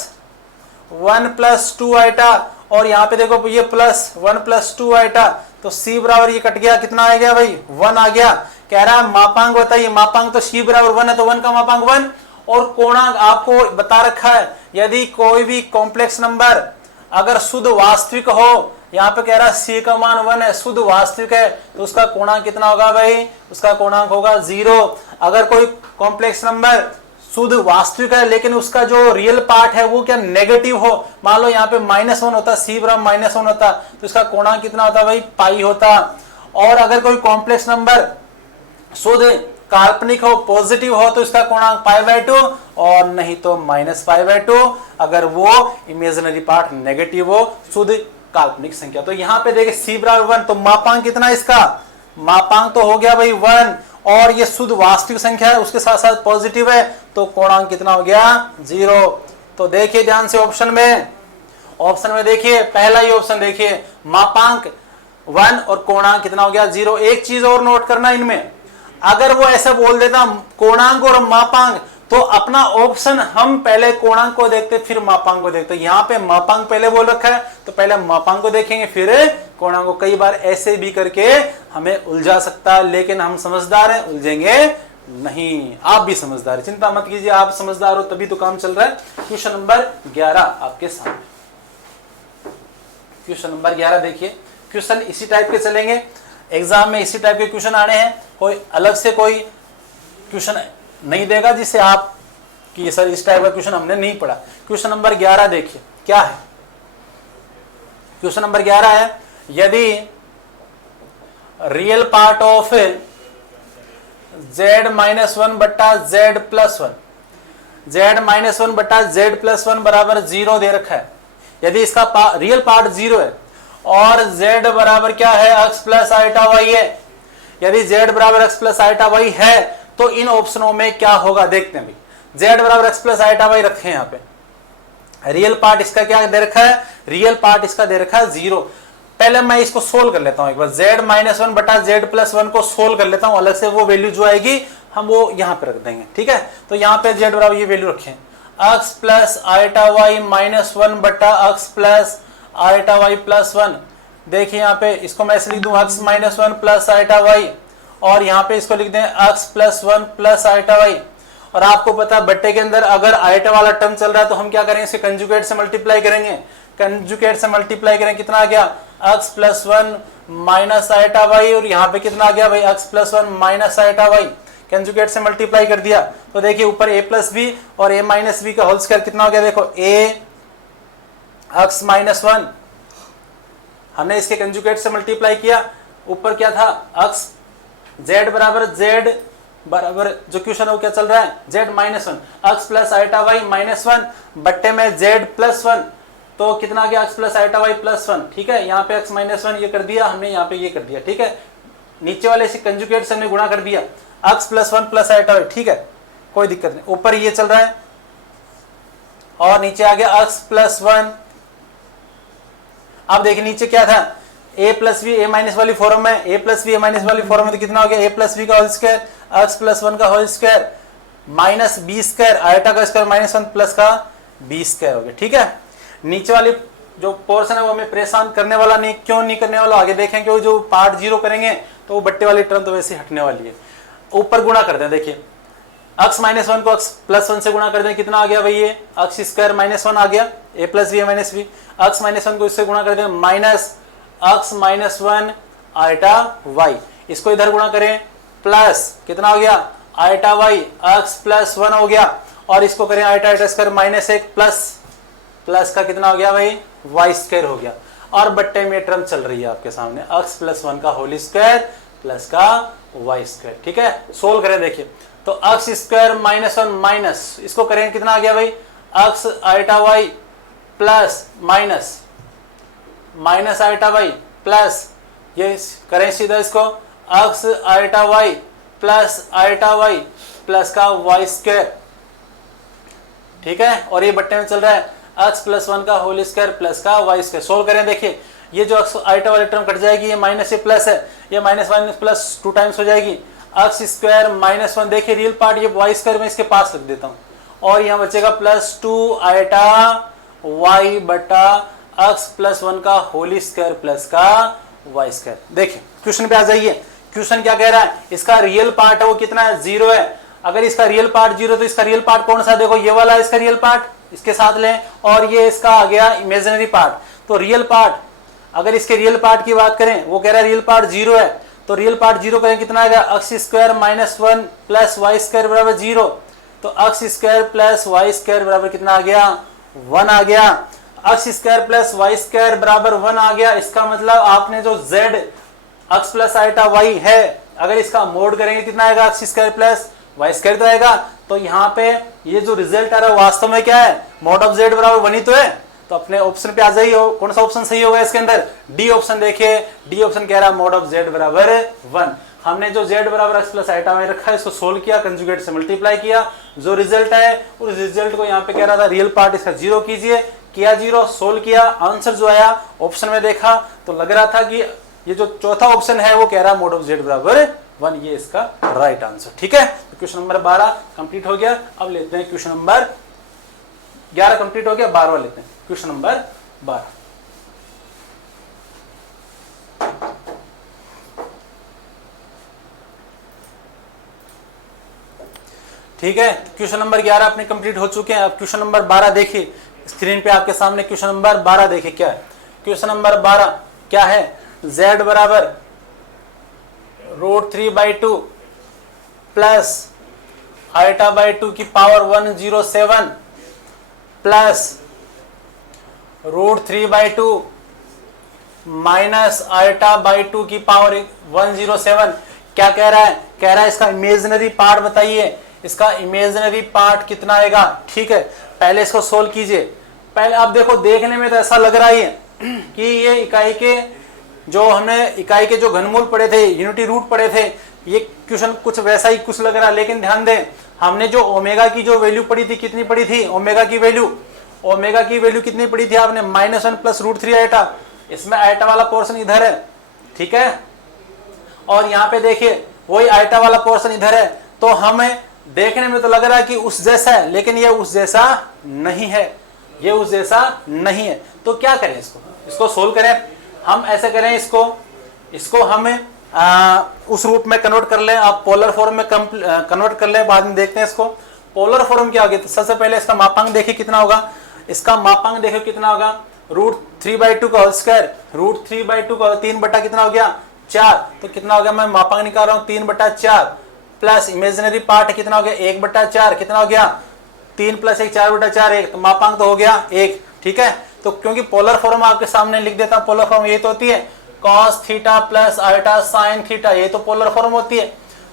1 + 2 आइटा, और यहाँ पे देखो ये +1 + 2 आइटा, तो C बराबर ये कट गया, कितना आ गया भाई 1 आ गया। कह रहा है मापांक बताइए, मापांक तो C बराबर 1 है, तो 1 का मापांक 1, और कोणांक आपको बता रखा है, यदि कोई भी कॉम्प्लेक्स नंबर अगर शुद्ध वास्तविक हो, यहाँ पे कह रहा है C का मान 1 है, शुद्ध वास्तविक है, तो उसका कोणांक कितना होगा भाई, उसका कोणांक होगा 0। अगर कोई कॉम्प्लेक्स नंबर शुद्ध वास्तविक है लेकिन उसका जो रियल पार्ट है वो क्या नेगेटिव हो, मान लो यहाँ पे -1 होता, C बराबर -1 होता, तो इसका कोणांक कितना होता भाई पाई होता। और अगर कोई कॉम्प्लेक्स नंबर शुद्ध काल्पनिक हो, पॉजिटिव हो, तो इसका कोणांक π/2, और नहीं तो -π/2 अगर वो इमेजिनरी पार्ट नेगेटिव हो, शुद्ध काल्पनिक संख्या। तो यहाँ पे देखिए C बराबर 1, तो मापांक कितना इसका, मापांक तो हो गया भाई 1, और ये शुद्ध वास्तविक संख्या है, उसके साथ साथ पॉजिटिव है, तो कोणांक कितना हो गया 0। तो देखिए ध्यान से ऑप्शन में देखिए, पहला ही ऑप्शन देखिए, मापांक 1 और कोणांक कितना हो गया 0। एक चीज और नोट करना इनमें, अगर वो ऐसा बोल देता कोणांक और मापांक, तो अपना ऑप्शन हम पहले कोणांक को देखते फिर मापांक को देखते। यहाँ पे मापांक पहले बोल रखा है, तो पहले मापांक को देखेंगे फिर कोणांक को। कई बार ऐसे भी करके हमें उलझा सकता है, लेकिन हम समझदार हैं, उलझेंगे नहीं। आप भी समझदार है, चिंता मत कीजिए, आप समझदार हो तभी तो काम चल रहा है। क्वेश्चन नंबर 11 आपके सामने, क्वेश्चन नंबर 11 देखिए, क्वेश्चन इसी टाइप के चलेंगे, एग्जाम में इसी टाइप के क्वेश्चन आने हैं, कोई अलग से कोई क्वेश्चन नहीं देगा जिससे आप कि सर इस टाइप का क्वेश्चन हमने नहीं पढ़ा। क्वेश्चन नंबर 11 देखिए क्या है, क्वेश्चन नंबर 11 है, यदि रियल पार्ट ऑफ z-1 बट्टा z+1, z-1 बट्टा z+1 बराबर 0 दे रखा है, यदि इसका रियल पार्ट 0 है और z बराबर क्या है x प्लस आइटा y है, यदि z बराबर x प्लस आइटा y है तो इन ऑप्शनों में क्या होगा देखते हैं भाई। z बराबर x प्लस आइटा y रखे हैं यहाँ पे, रियल पार्ट इसका क्या दे रखा है, रियल पार्ट इसका दे रखा है 0। पहले मैं इसको सोल्व कर लेता हूं एक बार, z-1 बटा z+1 को सोल्व कर लेता हूं, अलग से वो वैल्यू जो आएगी हम वो यहां पे रख देंगे, ठीक है। तो यहाँ पे z बराबर ये वैल्यू रखें। x plus iota Y minus 1 बटा x plus iota Y plus 1। देखिए यहाँ पे इसको मैं ऐसे लिख दूं x minus 1 plus iota Y, और यहाँ पे इसको लिख दें x plus 1 plus iota Y. और आपको पता है बट्टे के अंदर अगर आइटा वाला टर्म चल रहा है तो हम क्या करेंगे, इसे कंजुगेट से मल्टीप्लाई करेंगे। कंजुगेट से मल्टीप्लाई करें, कितना आ गया x plus 1 minus iota Y, और यहाँ पे कितना आ गया भाई x plus 1 minus iota Y. Conjugate से मल्टीप्लाई कर दिया तो देखिए ऊपर a प्लस बी और a माइनस बी का होल स्क्वायर कितना हो गया, देखो a x माइनस 1, हमने इसके कंजुगेट से मल्टीप्लाई किया। ऊपर क्या था x, z बराबर जो क्वेश्चन है वो क्या चल रहा है z minus 1, x plus iota Y minus 1 बट्टे में z प्लस 1, तो कितना आ गया x plus iota Y plus 1। ठीक है, यहाँ पे x माइनस 1 ये कर दिया हमने, यहाँ पे ये कर दिया। ठीक है, नीचे वाले से कंजुगेट से हमने गुणा कर दिया x plus 1 plus iota Y. ठीक है, कोई दिक्कत नहीं। ऊपर ये चल रहा है और नीचे आ गया x प्लस 1। अब देखिए नीचे क्या था, a plus B A minus वाली फॉर्म में, a plus B A minus वाली फॉर्म में, तो कितना हो गया a प्लस बी का होल स्क्वायर x प्लस 1 का whole square minus B square, iota का स्क्वायर माइनस 1 प्लस का बी स्क्वायर हो गया। ठीक है, नीचे वाली जो पोर्शन है वो हमें परेशान करने वाला नहीं, क्यों नहीं करने वाला आगे देखें, क्योंकि जो पार्ट जीरो करेंगे तो वो बट्टे वाली टर्म तो वैसे हटने वाली है। ऊपर गुणा करते हैं, देखिए x माइनस 1 को x प्लस 1 से गुणा कर दें, कितना आ गया भाई ये x स्क्वायर माइनस 1 आ गया, a plus B minus B. x minus 1 को इससे गुणा कर दें minus x minus 1 iota y, इसको इधर गुणा करें प्लस कितना हो गया आइटा y x प्लस 1 हो गया, और इसको करें आइटा स्क्वायर माइनस 1 प्लस का कितना हो गया भाई y स्क्वायर हो गया। और बट्टे में टर्म चल रही है आपके सामने x प्लस 1 का होल स्क्वायर प्लस का y स्क्वायर। ठीक है, सोल्व करें, देखिए तो x स्क्वायर माइनस 1 माइनस इसको करें कितना आ गया भाई x iota y plus minus iota y plus ये करें सीधा इसको x iota y plus iota y plus का y स्क्वायर। ठीक है, और ये बट्टे में चल रहा है x प्लस 1 का होल स्क्वायर प्लस का y स्क्वायर। सोल्व करें, देखिए ये जो आइटा वाली टर्म कट जाएगी, ये माइनस से प्लस है, ये माइनस माइनस प्लस 2 टाइम्स हो जाएगी x स्क्वायर माइनस 1, देखिए रियल पार्ट ये y स्क्वायर में इसके पास रख देता हूँ, और यहाँ बचेगा प्लस 2 आइटा y बटा x प्लस 1 का होल स्क्वायर प्लस का y स्क्वायर। देखिए क्वेश्चन पे आ जाइए, क्वेश्चन क्या कह रहा है, इसका रियल पार्ट है वो कितना है 0 है। अगर इसका रियल पार्ट 0 तो इसका रियल पार्ट कौन सा, देखो ये वाला इसका रियल पार्ट, इसके साथ लें, और ये इसका आ गया इमेजिनरी पार्ट। तो रियल पार्ट, अगर इसके रियल पार्ट की बात करें, वो कह रहा है रियल पार्ट 0 है, तो रियल पार्ट 0 करें कितना आएगा x square minus 1 plus y square बराबर 0, तो x square plus y square बराबर कितना आ गया 1 आ गया। x square plus y square बराबर 1 आ गया, इसका मतलब आपने जो z x plus iota y है, अगर इसका मोड करेंगे कितना आएगा x square plus y square तो आएगा। तो यहाँ पे ये जो रिजल्ट आ रहा है वास्तव में क्या है, मोड ऑफ z बराबर 1 ही तो है। तो अपने ऑप्शन पे आ जाइए, कौन सा ऑप्शन सही होगा इसके अंदर, डी ऑप्शन। देखिए डी ऑप्शन कह रहा है मोड ऑफ z बराबर 1। हमने जो z बराबर x प्लस आइटा में रखा है इसको सोल्व किया, कंजुगेट से मल्टीप्लाई किया, जो रिजल्ट है उस रिजल्ट को यहाँ पे कह रहा था रियल पार्ट इसका 0 कीजिए, किया 0, सोल्व किया, आंसर जो आया ऑप्शन में देखा तो लग रहा था कि ये जो चौथा ऑप्शन है वो कह रहा है मोड ऑफ z बराबर 1, ये इसका राइट आंसर। ठीक है, तो क्वेश्चन नंबर 12 कंप्लीट हो गया। अब लेते हैं क्वेश्चन नंबर 11 कंप्लीट हो गया, 12वां लेते हैं, क्वेश्चन नंबर 12। ठीक है, क्वेश्चन नंबर 11 अपने कंप्लीट हो चुके हैं। अब क्वेश्चन नंबर 12 देखिए स्क्रीन पे आपके सामने, क्वेश्चन नंबर 12 देखिए क्या है। क्वेश्चन नंबर 12 क्या है, z बराबर √3/2 प्लस आइटा बाई 2 की power 107 plus √3/2 minus iota by 2 की पावर 107। क्या कह रहा है, कह रहा है इसका इमेजिनरी पार्ट बताइए, इसका इमेजिनरी पार्ट कितना आएगा। ठीक है, पहले इसको सोल्व कीजिए। पहले आप देखो, देखने में तो ऐसा लग रहा है कि ये इकाई के जो घनमूल पढ़े थे, यूनिटी रूट पढ़े थे, ये क्वेश्चन कुछ वैसा ही कुछ लग रहा है। लेकिन ध्यान दें, हमने जो ओमेगा की जो वैल्यू पढ़ी थी, कितनी पढ़ी थी ओमेगा की वैल्यू कितनी पढ़ी थी आपने, -1 प्लस √3 आइटा। इसमें आइटा वाला पोर्शन इधर है, ठीक है, और यहाँ पे देखिए वही आइटा वाला पोर्शन इधर है। तो हमें देखने में तो लग रहा है कि उस जैसा है, लेकिन ये उस जैसा नहीं है, ये उस जैसा नहीं है। तो क्या करें, इसको सोल्व करें। हम ऐसे करें, इसको हमें उस रूप में कन्वर्ट कर लें, आप पोलर फॉर्म में कन्वर्ट कर लें, बाद में देखते हैं इसको। पोलर फॉर्म क्या होगी, तो सबसे पहले इसका मापांक देखिए कितना होगा, इसका मापांक देखिए कितना होगा, √3/2 का होल स्क्वायर, √3/2 का 3 बटा कितना हो गया 4, तो कितना हो गया, मैं मापांक निकाल रहा हूँ 3/4 प्लस इमेजिनरी पार्ट कितना हो गया 1/4, कितना हो गया 3 + 1 4/4 1, तो मापांक तो हो गया 1। ठीक है, तो क्योंकि पोलर फॉर्म आपके सामने लिख देता हूं, पोलर फॉर्म ये तो होती है cos theta plus iota sine theta, ये तो पोलर फॉर्म होती है।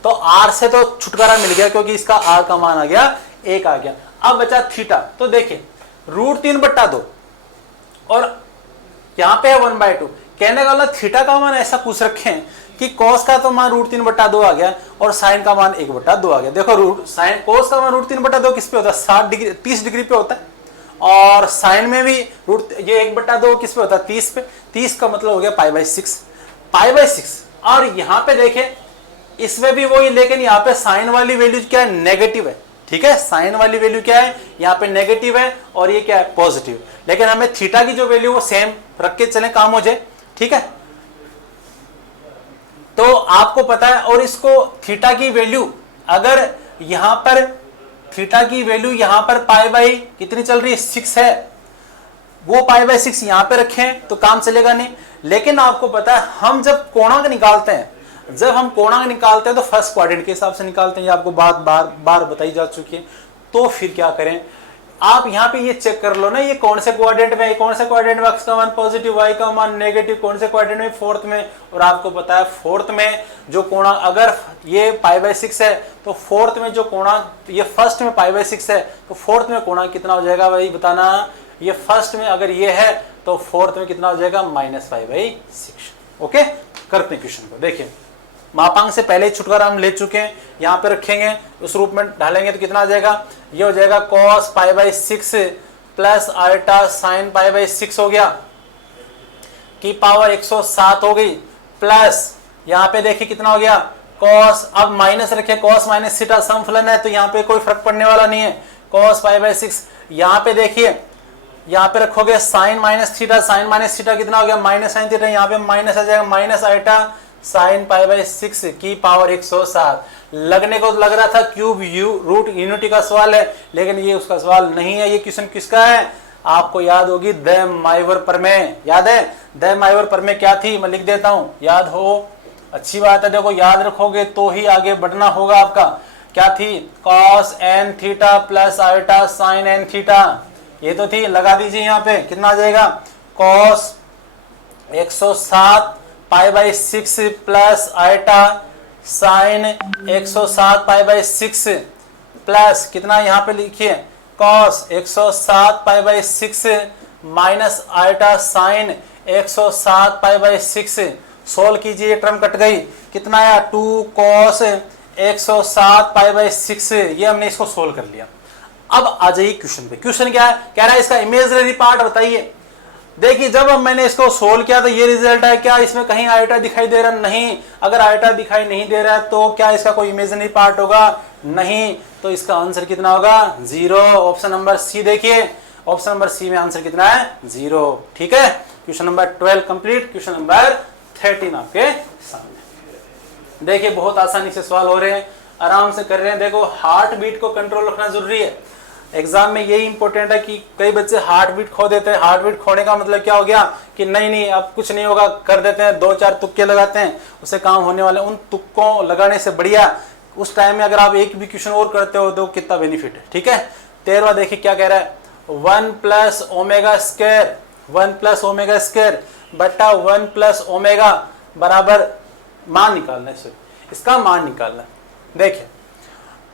तो r से तो छुटकारा मिल गया क्योंकि इसका r का मान आ गया 1 आ गया। अब बचा थीटा, तो देखिए √3/2 और यहां पे है 1/2, कहने का मतलब थीटा का मान ऐसा पूछ रखे हैं कि cos का तो मान √3/2 आ गया और साइन का मान 1/2 आ गया। देखो साइन cos का मान √3/2 किस पे होता है, 60 डिग्री 30 डिग्री पे होता है, और साइन में भी ये 1/2 किस पे होता है 30 पे, 30 का मतलब हो गया π/6। और यहाँ पे देखें इसमें भी वही, लेकिन यहाँ पे साइन वाली वैल्यू क्या है, नेगेटिव है। ठीक है, साइन वाली वैल्यू क्या है, यहाँ पे नेगेटिव है और ये क्या है पॉजिटिव, लेकिन हमें थीटा की जो वैल्यू वो सेम रख के चले, काम हो जाए। ठीक है, तो आपको पता है, और इसको थीटा की वैल्यू अगर यहां पर थीटा की वैल्यू यहां पर कितनी चल रही है 6 है, वो π/6 यहां पे रखें तो काम चलेगा नहीं। लेकिन आपको पता है हम जब कोणांक निकालते हैं, तो फर्स्ट क्वाड्रेंट के हिसाब से निकालते हैं, ये आपको बात बार बताई जा चुकी है। तो फिर क्या करें, आप यहाँ पे ये चेक कर लो ना, ये कौन से क्वाड्रेंट में, कौन से क्वाड्रेंट में x का मान पॉजिटिव, y का मान नेगेटिव, कौन से क्वाड्रेंट में, फोर्थ में। और आपको पता है फोर्थ में जो कोणा, अगर ये π/6 है तो फोर्थ में जो कोणा, ये फर्स्ट में π/6 है तो फोर्थ में कोणा कितना हो जाएगा भाई बताना। ये फर्स्ट में अगर ये है तो फोर्थ में कितना हो जाएगा -π/6। ओके, करते हैं क्वेश्चन को। देखिए मापांक से पहले ही छुटकारा हम ले चुके हैं, यहाँ पे रखेंगे, उस रूप में ढालेंगे तो कितना आ जाएगा, ये हो जाएगा cos π/6 प्लस आल्टा साइन π/6 हो गया, की पावर 107 हो गई, प्लस यहाँ पे देखिए कितना हो गया cos, अब माइनस रखे, cos माइनस थीटा समफलन है तो यहाँ पे कोई फर्क पड़ने वाला नहीं है, cos π/6। यहाँ पे देखिए, यहाँ पे रखोगे साइन माइनस थीटा कितना हो गया माइनस साइन थीटा, यहाँ पे माइनस आ जाएगा माइनस आल्टा साइन π/6 की पावर 107। लगने को लग रहा था क्यूब रूट यूनिटी का सवाल है, लेकिन ये उसका सवाल नहीं है। ये क्वेश्चन किसका है, आपको याद होगी द माइवर प्रमेय, याद है द माइवर प्रमेय क्या थी, मैं लिख देता हूं, याद हो, अच्छी बात है। देखो याद रखोगे तो ही आगे बढ़ना होगा आपका। क्या थी, cos n theta plus iota sine n theta, ये तो थी, लगा दीजिए यहाँ पे कितना आ जाएगा, cos 107 π/6 plus iota sine 107 π/6 plus कितना यहाँ पे लिखिए cos 107 π/6 minus iota sine 107 π/6। Solve कीजिए, टर्म कट गई, कितना आया 2 cos 107 π/6, ये हमने इसको सोल्व कर लिया। अब आ जाइए क्वेश्चन पे। क्वेश्चन क्या है, कह रहा है इसका इमेजिनरी पार्ट बताइए। देखिए जब मैंने इसको सोल्व किया तो ये रिजल्ट है, क्या इसमें कहीं आयटा दिखाई दे रहा, नहीं। अगर आयटा दिखाई नहीं दे रहा है तो क्या इसका कोई इमेजिनरी पार्ट होगा, नहीं। तो इसका आंसर कितना होगा 0। ऑप्शन नंबर सी देखिए, ऑप्शन नंबर सी में आंसर कितना है 0। ठीक है, question number 12 complete. Question number 13 आपके सामने। देखिए बहुत आसानी से सवाल हो रहे हैं, आराम से कर रहे हैं। देखो हार्ट बीट को कंट्रोल रखना जरूरी है, एग्जाम में यही इंपॉर्टेंट है कि कई बच्चे हार्ट बीट खो देते हैं। हार्ट बीट खोने का मतलब क्या हो गया कि नहीं अब कुछ नहीं होगा, कर देते हैं, 2-4 तुक्के लगाते हैं, उससे काम होने वाले। उन तुक्कों लगाने से बढ़िया उस टाइम में अगर आप एक भी क्वेश्चन और करते हो तो कितना बेनिफिट है। ठीक है, 13वां देखिए क्या कह रहा है, 1 + ω² बटा 1 + ω बराबर मान निकालना है, इसका मान निकालना है। देखिए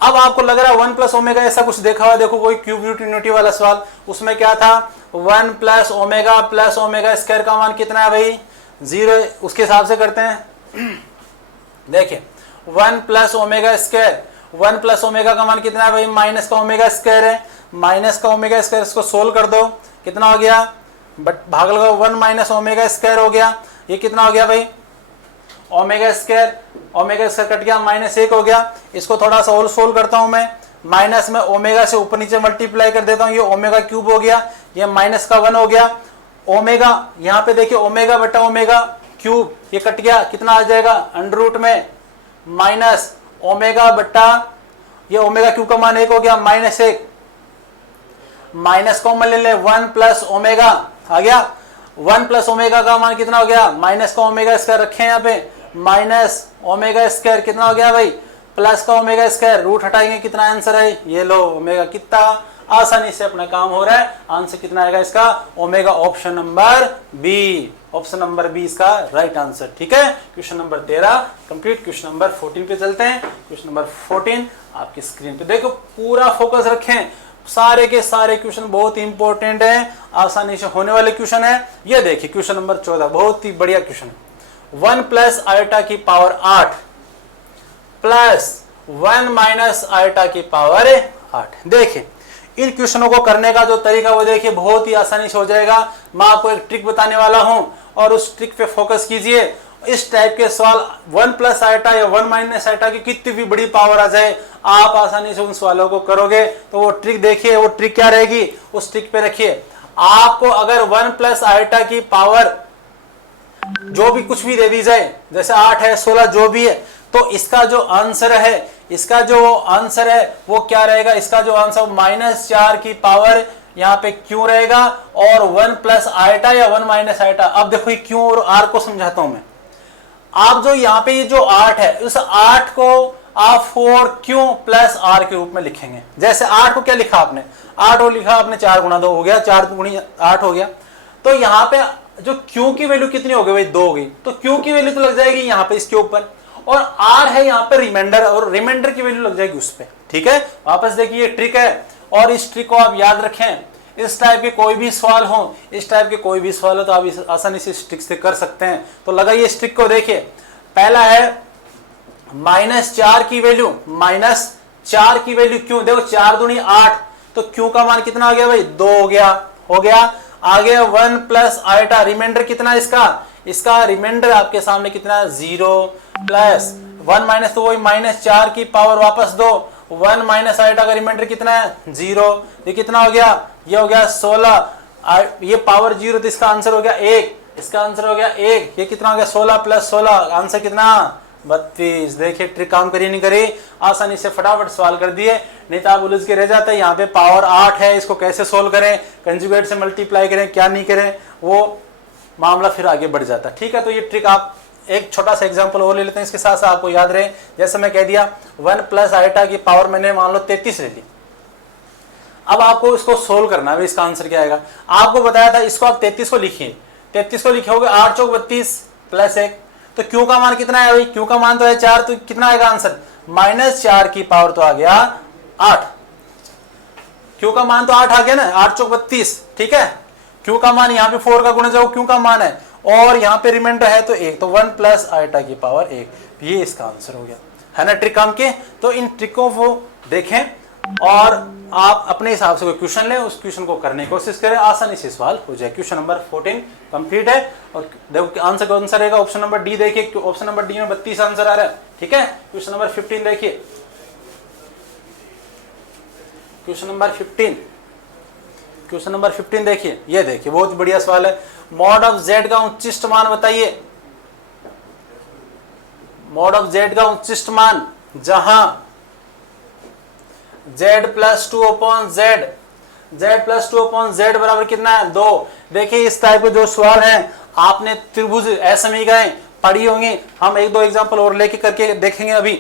अब आपको लग रहा है 1 + ω ऐसा कुछ देखा हुआ, देखो कोई क्यूब रूट यूनिटी वाला सवाल, उसमें क्या था 1 + ω + ω² का मान कितना है भाई 0, उसके हिसाब से करते हैं। देखिए 1 + ω², 1 + ω का मान कितना है भाई माइनस का ω² है, माइनस का ω², इसको सोल्व कर दो, कितना हो गया, बट भाग लगाओ 1 - ω² हो गया, ये कितना हो गया भाई ओमेगा स्क्वायर कट गया, -1 हो गया। इसको थोड़ा सा और सोल्व करता हूं मैं, माइनस में ओमेगा से ऊपर नीचे मल्टीप्लाई कर देता हूं, ये ओमेगा क्यूब हो गया, ये माइनस का 1 हो गया। ओमेगा यहाँ पे देखिए ओमेगा बटा ओमेगा क्यूब, ये कट गया, कितना आ जाएगा अंडर रूट में माइनस ओमेगा बटा, ये ओमेगा क्यूब का मान 1 हो गया, -1, माइनस कॉमन ले ले 1 प्लस ओमेगा आ गया, 1 प्लस ओमेगा का मान कितना हो गया, माइनस का ओमेगा स्क्वायर रखे हैं यहाँ पे, माइनस ओमेगा स्क्वायर कितना हो गया भाई, प्लस का ओमेगा स्क्वायर, रूट हटाएंगे कितना आंसर है, ये लो ओमेगा, कितना आसानी से अपना काम हो रहा है। आंसर कितना आएगा इसका, omega, option number B, option number B इसका राइट आंसर। ठीक है, question number 13 complete. Question number 14 पे चलते हैं। क्वेश्चन नंबर 14 आपकी स्क्रीन पे देखो, पूरा फोकस रखें, सारे के सारे क्वेश्चन बहुत इंपॉर्टेंट है, आसानी से होने वाले क्वेश्चन है। ये देखिए क्वेश्चन नंबर 14 बहुत ही बढ़िया क्वेश्चन है। 1 प्लस आयोटा की पावर 8 प्लस 1 माइनस आयोटा की पावर 8। देखिए इन क्वेश्चनों को करने का जो तरीका वो देखिए बहुत ही आसानी से हो जाएगा। मैं आपको एक ट्रिक बताने वाला हूं और उस ट्रिक पे फोकस कीजिए। इस टाइप के सवाल 1 प्लस आयोटा या 1 माइनस आयोटा की कितनी भी बड़ी पावर आ जाए, आप आसानी से उन सवालों को करोगे। तो वो ट्रिक देखिए, वो ट्रिक क्या रहेगी, उस ट्रिक पे रखिए। आपको अगर 1 प्लस आयोटा की पावर जो भी कुछ भी दे दी जाए, जैसे 8 है 16 जो भी है, तो इसका जो आंसर है, इसका जो आंसर है वो क्या रहेगा, इसका जो आंसर -4 की पावर यहाँ पे क्यों रहेगा, और 1 प्लस आयोटा या 1 माइनस आयोटा। अब देखो ये क्यों और आर को समझाता हूं मैं। आप जो यहाँ पे ये जो 8 है, उस 8 को आप 4 क्यों प्लस आर के रूप में लिखेंगे। जैसे 8 को क्या लिखा आपने, 8 को लिखा आपने 4 गुणा 2 हो गया, 4 गुणी 8 हो गया। तो यहाँ पे जो क्यों की वैल्यू कितनी हो गई भाई, 2 हो गई, तो क्यों की वैल्यू तो लग जाएगी यहाँ पे इसके ऊपर, और आर है यहाँ पे रिमाइंडर, और रिमाइंडर की वैल्यू लग जाएगी उस पे। ठीक है, वापस देखिए ये ट्रिक है और इस ट्रिक को आप याद रखें। इस टाइप के कोई भी सवाल हो, इस टाइप के कोई भी सवाल हो तो आप आसानी से इस ट्रिक से कर सकते हैं। तो लगाइए इस ट्रिक को, देखिए पहला है -4 की वैल्यू, -4 की वैल्यू क्यों, देखो 4 दूनी 8, तो क्यों का मान कितना आ गया भाई, 2 हो गया। आगे 1 प्लस आयोटा, रिमाइंडर कितना इसका रिमाइंडर आपके सामने कितना, 0 प्लस 1 माइनस, तो वही -4 की पावर वापस दो, 1 माइनस आयोटा का रिमाइंडर कितना है, 0। ये कितना हो गया, ये हो गया 16, ये पावर 0, तो इसका आंसर हो गया 1, इसका आंसर हो गया 1। ये कितना हो गया, 16 प्लस 16, आंसर कितना, 32। देखिए ट्रिक काम करी नहीं करी, आसानी से फटाफट सवाल कर दिए, नहीं तो आप उलझ के रह जाते हैं। यहाँ पे पावर 8 है, इसको कैसे सोल्व करें, कंजुगेट से मल्टीप्लाई करें, क्या नहीं करें, वो मामला फिर आगे बढ़ जाता है। ठीक है, तो ये ट्रिक आप एक छोटा सा एग्जांपल और ले लेते हैं, इसके साथ साथ आपको याद रहे। जैसे मैं कह दिया 1 प्लस आयोटा की पावर मैंने मान लो 33 ले ली। अब आपको इसको सोल्व करना है, इसका आंसर क्या आएगा। आपको बताया था इसको आप 33 को लिखिए, 33 को लिखोगे 8 चौक 32 प्लस 1, तो क्यू का मान कितना है भाई, क्यू का मान तो है 4, तो कितना आएगा आंसर, -4 की पावर तो आ गया 8। क्यू का मान तो 8 आ गया ना, 8 चौक 32। ठीक है, क्यू का मान यहाँ पे 4 का गुणा जाओ, क्यू का मान है, और यहाँ पे रिमाइंडर है तो 1, तो 1 प्लस आयोटा की पावर 1, ये इसका आंसर हो गया, है ना ट्रिक काम के। तो इन ट्रिकों को देखें और आप अपने हिसाब से कोई क्वेश्चन लें, उस क्वेश्चन को करने की कोशिश करें, आसानी से सवाल हो जाए। क्वेश्चन नंबर 14 कंप्लीट है, और देखो आंसर कौन सा रहेगा, ऑप्शन नंबर डी। देखिए ऑप्शन नंबर डी में 32 आंसर आ रहा है। ठीक है, क्वेश्चन नंबर 15 देखिए, क्वेश्चन नंबर 15 देखिए, ये देखिए बहुत बढ़िया सवाल है। मॉड ऑफ जेड का उच्चिष्ट मान बताइए, मॉड ऑफ जेड का उच्चिष्ट मान जहां z plus 2 upon Z, z plus 2 upon Z बराबर कितना है, 2। देखिए इस टाइप के जो सवाल हैं, आपने त्रिभुज असमीकाएं पढ़ी होंगी, हम एक दो एग्जांपल और लेके करके देखेंगे। अभी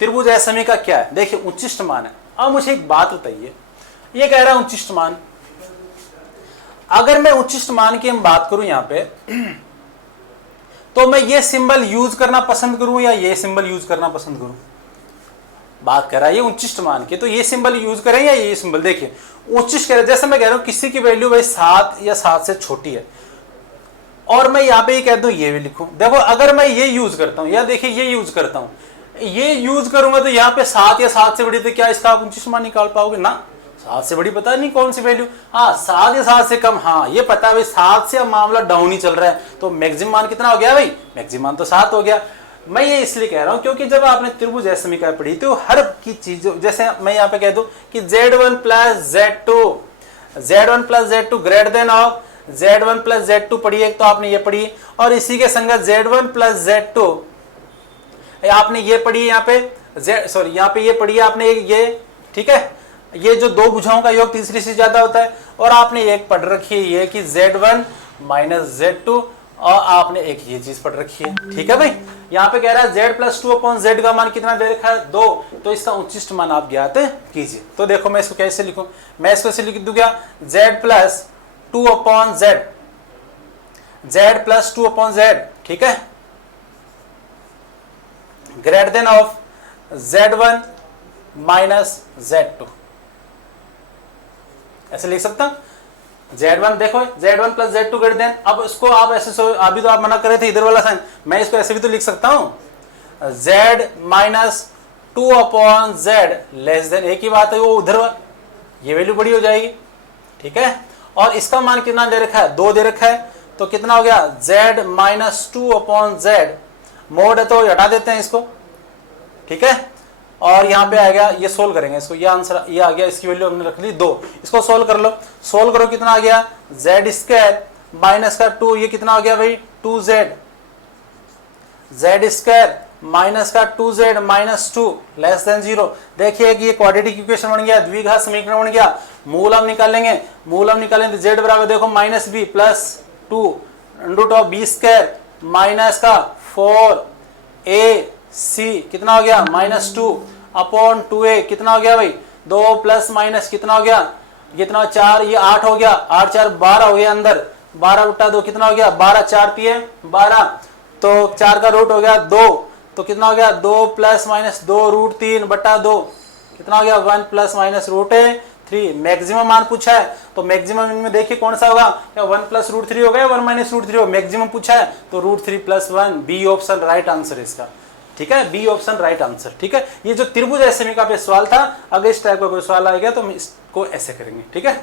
त्रिभुज असमीका क्या है, देखिए उच्चिष्ट मान है। अब मुझे एक बात बताइए, ये कह रहा है उच्चिष्ट मान, अगर मैं उच्चिष्ट मान की हम बात करूं यहां पे, तो मैं ये सिंबल यूज करना पसंद करूं या ये सिंबल यूज करना पसंद करूं। बात कर रहा है ये उच्चिष्ट मान की, तो ये सिंबल यूज करें या ये सिंबल। देखिए उच्चिष्ट कह रहे, जैसे मैं कह रहा हूं किसी की वैल्यू भाई 7 या 7 से छोटी है, और मैं यहाँ पे ये कह दूं ये भी लिखूं। देखो अगर मैं ये यूज करता हूं, या देखिए ये यूज करता हूं, ये यूज करूंगा तो यहाँ पे 7 या 7 से बड़ी, तो क्या इसका आप उच्चिष्ट मान निकाल पाओगे ना, 7 से बड़ी पता नहीं कौन सी वैल्यू, हाँ 7 या 7 से कम, हाँ ये पता है भाई 7 से अब मामला डाउन ही चल रहा है, तो मैक्सिमम मान कितना हो गया भाई, मैक्सिमम मान तो 7 हो गया। मैं ये इसलिए कह रहा हूं क्योंकि जब आपने त्रिभुज समीकरण पढ़ी तो हर की चीज, जैसे मैं यहाँ पे कह दूं कि Z1 plus Z2 greater than of Z1 plus Z2 पढ़ी है, तो आपने ये पढ़ी, और इसी के संगत Z1 प्लस Z2 आपने ये पढ़ी यहाँ पे यहाँ पे ये पढ़ी है आपने ये, ठीक है, ये जो दो भुजाओं का योग तीसरी से ज्यादा होता है, और आपने एक पढ़ रखी है ये कि Z1 माइनस Z2, और आपने एक ये चीज पढ़ रखी है, ठीक है भाई। यहाँ पे कह रहा है Z प्लस 2 अपॉन Z का मान कितना दे रखा है 2, तो इसका उच्चिष्ट मान आप ज्ञात कीजिए। तो देखो मैं इसको कैसे लिखूं, मैं इसको ऐसे लिख दूंगा Z plus 2 upon Z plus 2 upon Z, ठीक है, greater than of Z1 minus Z2, ऐसे लिख सकता हूं। Z1 देखो Z1 plus Z2 greater than, अब इसको आप ऐसे अभी तो आप मना कर रहे थे इधर वाला साइन, मैं इसको ऐसे भी तो लिख सकता हूं Z minus 2 upon Z less than, एक ही बात है, वो उधर ये वैल्यू बड़ी हो जाएगी, ठीक है। और इसका मान कितना दे रखा है 2 दे रखा है, तो कितना हो गया Z minus 2 upon Z, mode है तो हटा देते हैं इसको, ठीक है। और यहाँ पे आ गया, ये सोल्व करेंगे इसको, ये आंसर ये आ गया, इसकी वैल्यू हमने रख ली 2, इसको सोल्व कर लो, सोल्व करो कितना आ गया Z स्क्वायर माइनस का 2, ये कितना हो गया भाई 2Z, Z स्क्वायर माइनस का 2Z माइनस 2 लेस देन 0। देखिए कि ये क्वाड्रेटिक इक्वेशन बन गया, द्विघात समीकरण बन गया। मूल हम निकालेंगे, मूल हम निकालेंगे तो Z बराबर देखो minus B plus 2 root of B square minus का 4AC कितना हो गया माइनस 2 अपॉन 2A कितना हो गया भाई 2 प्लस माइनस कितना हो गया, कितना 4, ये 8 हो गया, 8 4 12 हो गया, अंदर 12 उठा 2 कितना हो गया 12, 4 3 12, तो 4 का रूट हो गया 2, तो कितना हो गया 2 प्लस माइनस 2 रूट 3 बटा 2 कितना हो गया 1 प्लस माइनस रूट 3। मैक्सिमम मान पूछा है तो मैक्सिमम इनमें देखिए कौन सा होगा, क्या 1 प्लस रूट 3 होगा या 1 माइनस रूट 3 होगा, मैक्सिमम पूछा है तो root 3 plus 1, B option right answer इसका, ठीक है, बी ऑप्शन राइट आंसर, ठीक है। ये जो त्रिभुज समीकरण पे सवाल था, अगर इस टाइप का कोई सवाल आएगा तो हम इसको ऐसे करेंगे, ठीक है।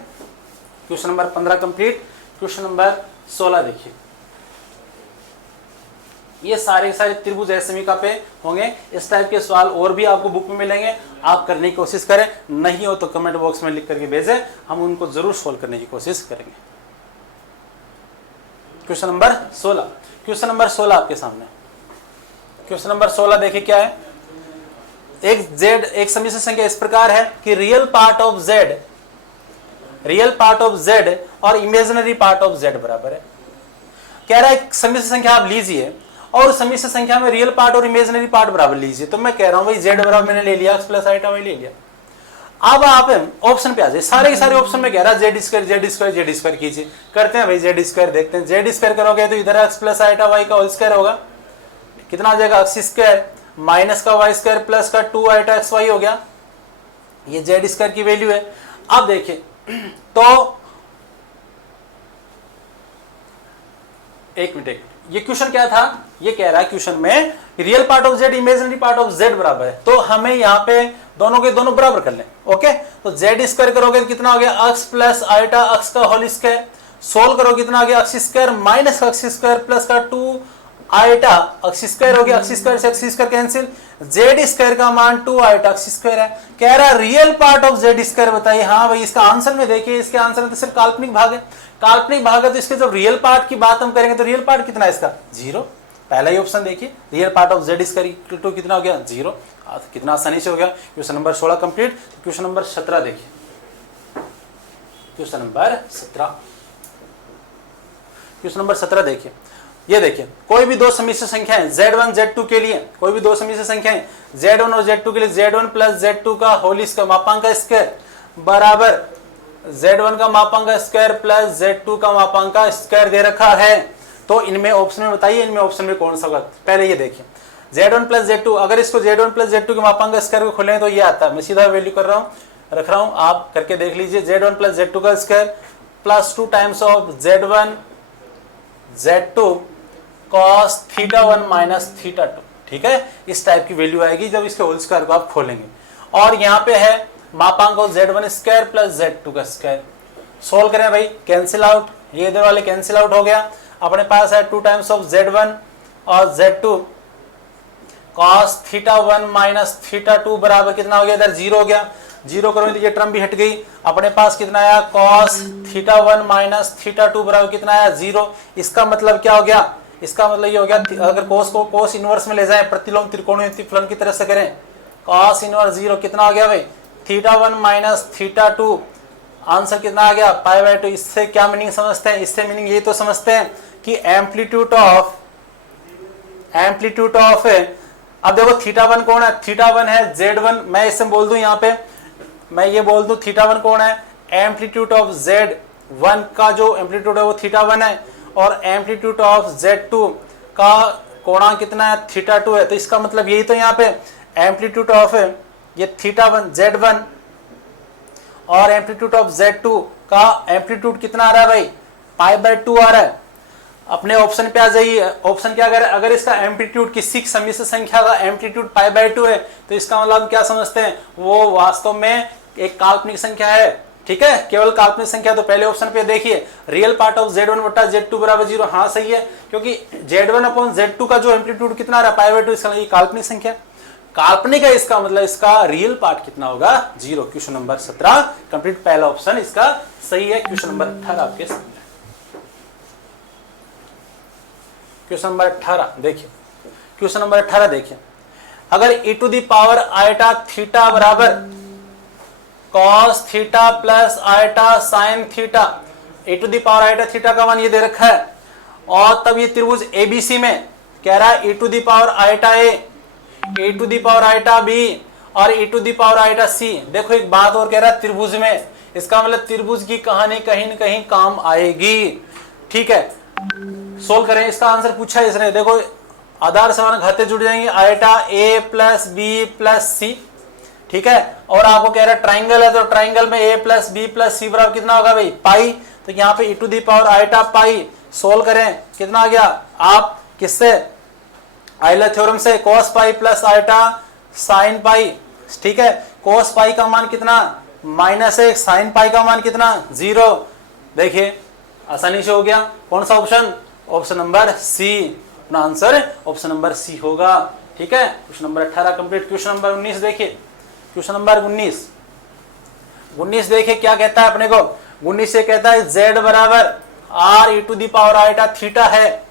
Question number 15 complete. Question number 16 देखिए, ये सारे त्रिभुज समीकरण पे होंगे, इस टाइप के सवाल और भी आपको बुक में मिलेंगे, आप करने की कोशिश करें, नहीं हो तो कमेंट बॉक्स में लिख करके भेजें, हम उनको जरूर सोल्व करने की कोशिश करेंगे। क्वेश्चन नंबर 16, क्वेश्चन नंबर 16 आपके सामने, क्वेश्चन नंबर 16 देखिए क्या है। एक समिश्र संख्या इस प्रकार है कि रियल पार्ट ऑफ Z और इमेजिनरी पार्ट ऑफ Z बराबर है। कह रहा है समिश्र संख्या आप लीजिए और समिश्र संख्या में रियल पार्ट और इमेजिनरी पार्ट बराबर लीजिए, तो मैं कह रहा हूं भाई Z बराबर मैंने ले लिया, x प्लस आइटा वही ले लिया। अब आप ऑप्शन पे आ जाए, सारे के सारे ऑप्शन में कह रहा है Z स्क्वायर कीजिए, करते हैं भाई Z स्क्वायर, देखते हैं Z स्क्वायर करोगे तो इधर x प्लस आइटा y का होल स्क्वायर होगा, कितना आ जाएगा x स्क्वायर माइनस का y स्क्वायर प्लस का 2 आइटा x y हो गया, ये Z स्क्वायर की वैल्यू है। अब देखिए तो एक मिनट, ये क्वेश्चन क्या था, ये कह रहा है क्वेश्चन में real part of Z imaginary part of Z बराबर है, तो हमें यहाँ पे दोनों के दोनों बराबर कर लें, ओके। तो Z स्क्वायर करोगे तो कितना हो गया x प्लस आइटा x का होल स्क्वायर, सोल्व करो कितना हो गया x स्क्वायर माइनस का x स्क्वायर प्लस का 2 आइटा x स्क्वायर हो गया, x स्क्वायर से x square cancel, Z square का मान 2 आइटा x स्क्वायर है। कह रहा है real part of Z square बताइए, हाँ भाई इसका आंसर में देखिए, इसके आंसर में तो सिर्फ काल्पनिक भाग है, काल्पनिक भाग है, तो इसके जब रियल पार्ट की बात हम करेंगे तो रियल पार्ट कितना है इसका 0, पहला ही ऑप्शन देखिए, real part of Z square equal to कितना हो गया 0, कितना आसानी से हो गया। Question number 16 complete. Question number 17 देखिए, क्वेश्चन नंबर 17 देखिए, ये देखिए कोई भी दो समिश्र संख्याएं Z1 Z2 के लिए, कोई भी दो समिश्र संख्याएं Z1 और Z2 के लिए Z1 प्लस Z2 का होल स्क्वायर मापांक का स्क्वायर बराबर Z1 का मापांक का स्क्वायर प्लस Z2 का मापांक का स्क्वायर दे रखा है, तो इनमें ऑप्शन में बताइए, इनमें ऑप्शन में कौन सा होगा। पहले ये देखिए Z1 प्लस Z2, अगर इसको Z1 प्लस Z2 के मापांक का स्क्वायर को खोलें तो ये आता है, मैं सीधा वैल्यू कर रहा हूँ, रख रहा हूँ, आप करके देख लीजिए। Z1 प्लस Z2 का square plus 2 times of Z1 Z2 cos θ1 minus θ2, ठीक है, इस टाइप की वैल्यू आएगी जब इसके होल स्क्वायर को आप खोलेंगे। और यहाँ पे है मापांक हो z1 स्क्वायर प्लस z2 का स्क्वायर। सोल्व करें भाई, कैंसिल आउट, ये इधर वाले कैंसिल आउट हो गया। अपने पास है 2 टाइम्स ऑफ z1 और z2 cos θ1 माइनस θ2 बराबर कितना हो गया, इधर 0 हो गया। 0 करोगे तो ये टर्म भी हट गई। अपने पास कितना आया, cos θ1 माइनस θ2 बराबर कितना आया, 0। इसका मतलब क्या हो गया, इसका मतलब ये हो गया, अगर cos को cos इनवर्स में ले जाएं, प्रतिलोम त्रिकोणीय फलन की तरह से करें, cos इनवर्स 0 कितना हो गया भाई, θ1 माइनस θ2, आंसर कितना आ गया, π/2। इससे क्या मीनिंग समझते हैं, इससे मीनिंग ये तो समझते हैं कि एम्पलीट्यूड ऑफ अब देखो θ1 कौन है, θ1 है z1। मैं इससे बोल दूं, यहाँ पे मैं ये बोल दूं θ1 कौन है, एम्पलीट्यूड ऑफ z1 का जो एम्पलीट्यूड है वो θ1 है, और एम्पलीट्यूड ऑफ z2 का कोणांक कितना है, θ2 है। तो इसका मतलब यही तो यहाँ पे एम्पलीट्यूड ऑफ ये θ1 z1 और एम्पलीट्यूड ऑफ z2 का एम्पलीट्यूड कितना आ रहा है भाई, π/2 आ रहा है। अपने ऑप्शन पे आ जाइए। ऑप्शन क्या करें, अगर इसका एम्पलीट्यूड किसी सम्मिश्र संख्या का एम्पलीट्यूड π/2 है तो इसका मतलब हम क्या समझते हैं, वो वास्तव में एक काल्पनिक संख्या है। ठीक है, केवल काल्पनिक संख्या। तो पहले ऑप्शन पे देखिए, रियल पार्ट ऑफ z1 बटा z2 बराबर 0। हाँ सही है, क्योंकि z1 अपॉन z2 का जो एम्पलीट्यूड कितना आ रहा है, π/2, इसका ये काल्पनिक संख्या। काल्पनिक है, इसका मतलब इसका रियल पार्ट कितना होगा, 0। क्वेश्चन नंबर 17 कंप्लीट, पहला ऑप्शन इसका सही है। क्वेश्चन नंबर 18 आपके सामने। क्वेश्चन नंबर 18 देखिए, क्वेश्चन नंबर 18 देखिए, अगर e to the power iota theta बराबर cos theta plus iota sine theta, e to the power iota theta का मान ये दे रखा है, और तब ये त्रिभुज ABC में कह रहा है e to the power iota A, e to the power iota B और e to the power iota C। देखो एक बात और कह रहा है त्रिभुज में, इसका मतलब त्रिभुज की कहानी कहीं न कहीं काम आएगी। ठीक है, सोल्व करें। इसका आंसर पूछा है इसने, देखो आधार समान घाते जुड़ जाएंगे, eta A plus B plus C। ठीक है, और आपको कह रहा है ट्राइंगल है, तो ट्राइंगल में A plus B plus C बराबर कितना होगा भाई, पाई। तो यहाँ पे e to the power iota pi, solve करें कितना आ गया, आप किससे, आइलर थ्योरम से, cos pi plus iota sine pi. ठीक है, cos पाई का मान कितना, -1, साइन पाई का मान कितना, 0। देखिए आसानी से हो गया। कौन सा ऑप्शन, ऑप्शन नंबर सी। अपना आंसर ऑप्शन नंबर सी होगा। ठीक है, question number 18 complete. Question number 19 देखिए, क्वेश्चन नंबर 19 देखिए क्या कहता है अपने को। 19 से कहता है z बराबर r e to the power iota theta है,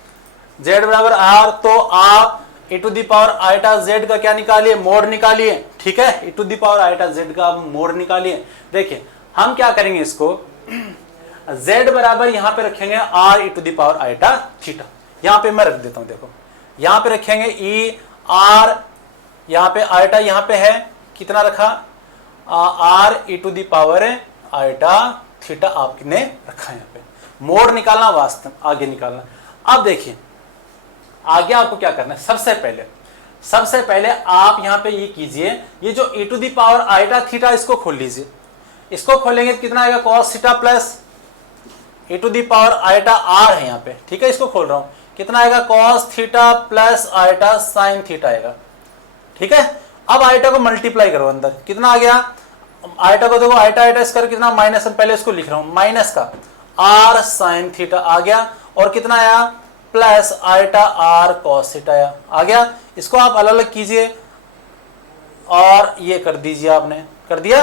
z बराबर r, तो आप e to the power iota z का क्या निकालिए, मोड निकालिए। ठीक है, e to the power iota z का मोड निकालिए। देखिए हम क्या करेंगे, इसको z बराबर यहां पे रखेंगे r e to the power iota theta, यहां पे मैं रख देता हूं। देखो यहां पे रखेंगे e r, यहां पे आयटा यहां पे है, कितना रखा, r e to the power iota theta आपने रखा है। यहाँ पे मोड निकालना, वास्तव आगे निकालना। अब देखिए आगे आपको क्या करना है, सबसे पहले आप यहां पे ये कीजिए, ये जो e to the power iota theta इसको खोल लीजिए। इसको खोलेंगे तो कितना आएगा, cos theta plus e to the power iota r है यहाँ पे। ठीक है, इसको खोल रहा हूं, कितना आएगा, cos theta plus iota sine theta आएगा। ठीक है, अब आयटा को मल्टीप्लाई करो अंदर, कितना आ गया, आयटा को देखो, आयटा स्क्वायर कितना, माइनस, पहले इसको लिख रहा हूं, माइनस का r साइन थीटा आ गया, और कितना आया, plus iota r cos theta आ गया। इसको आप अलग अलग कीजिए और ये कर दीजिए, आपने कर दिया,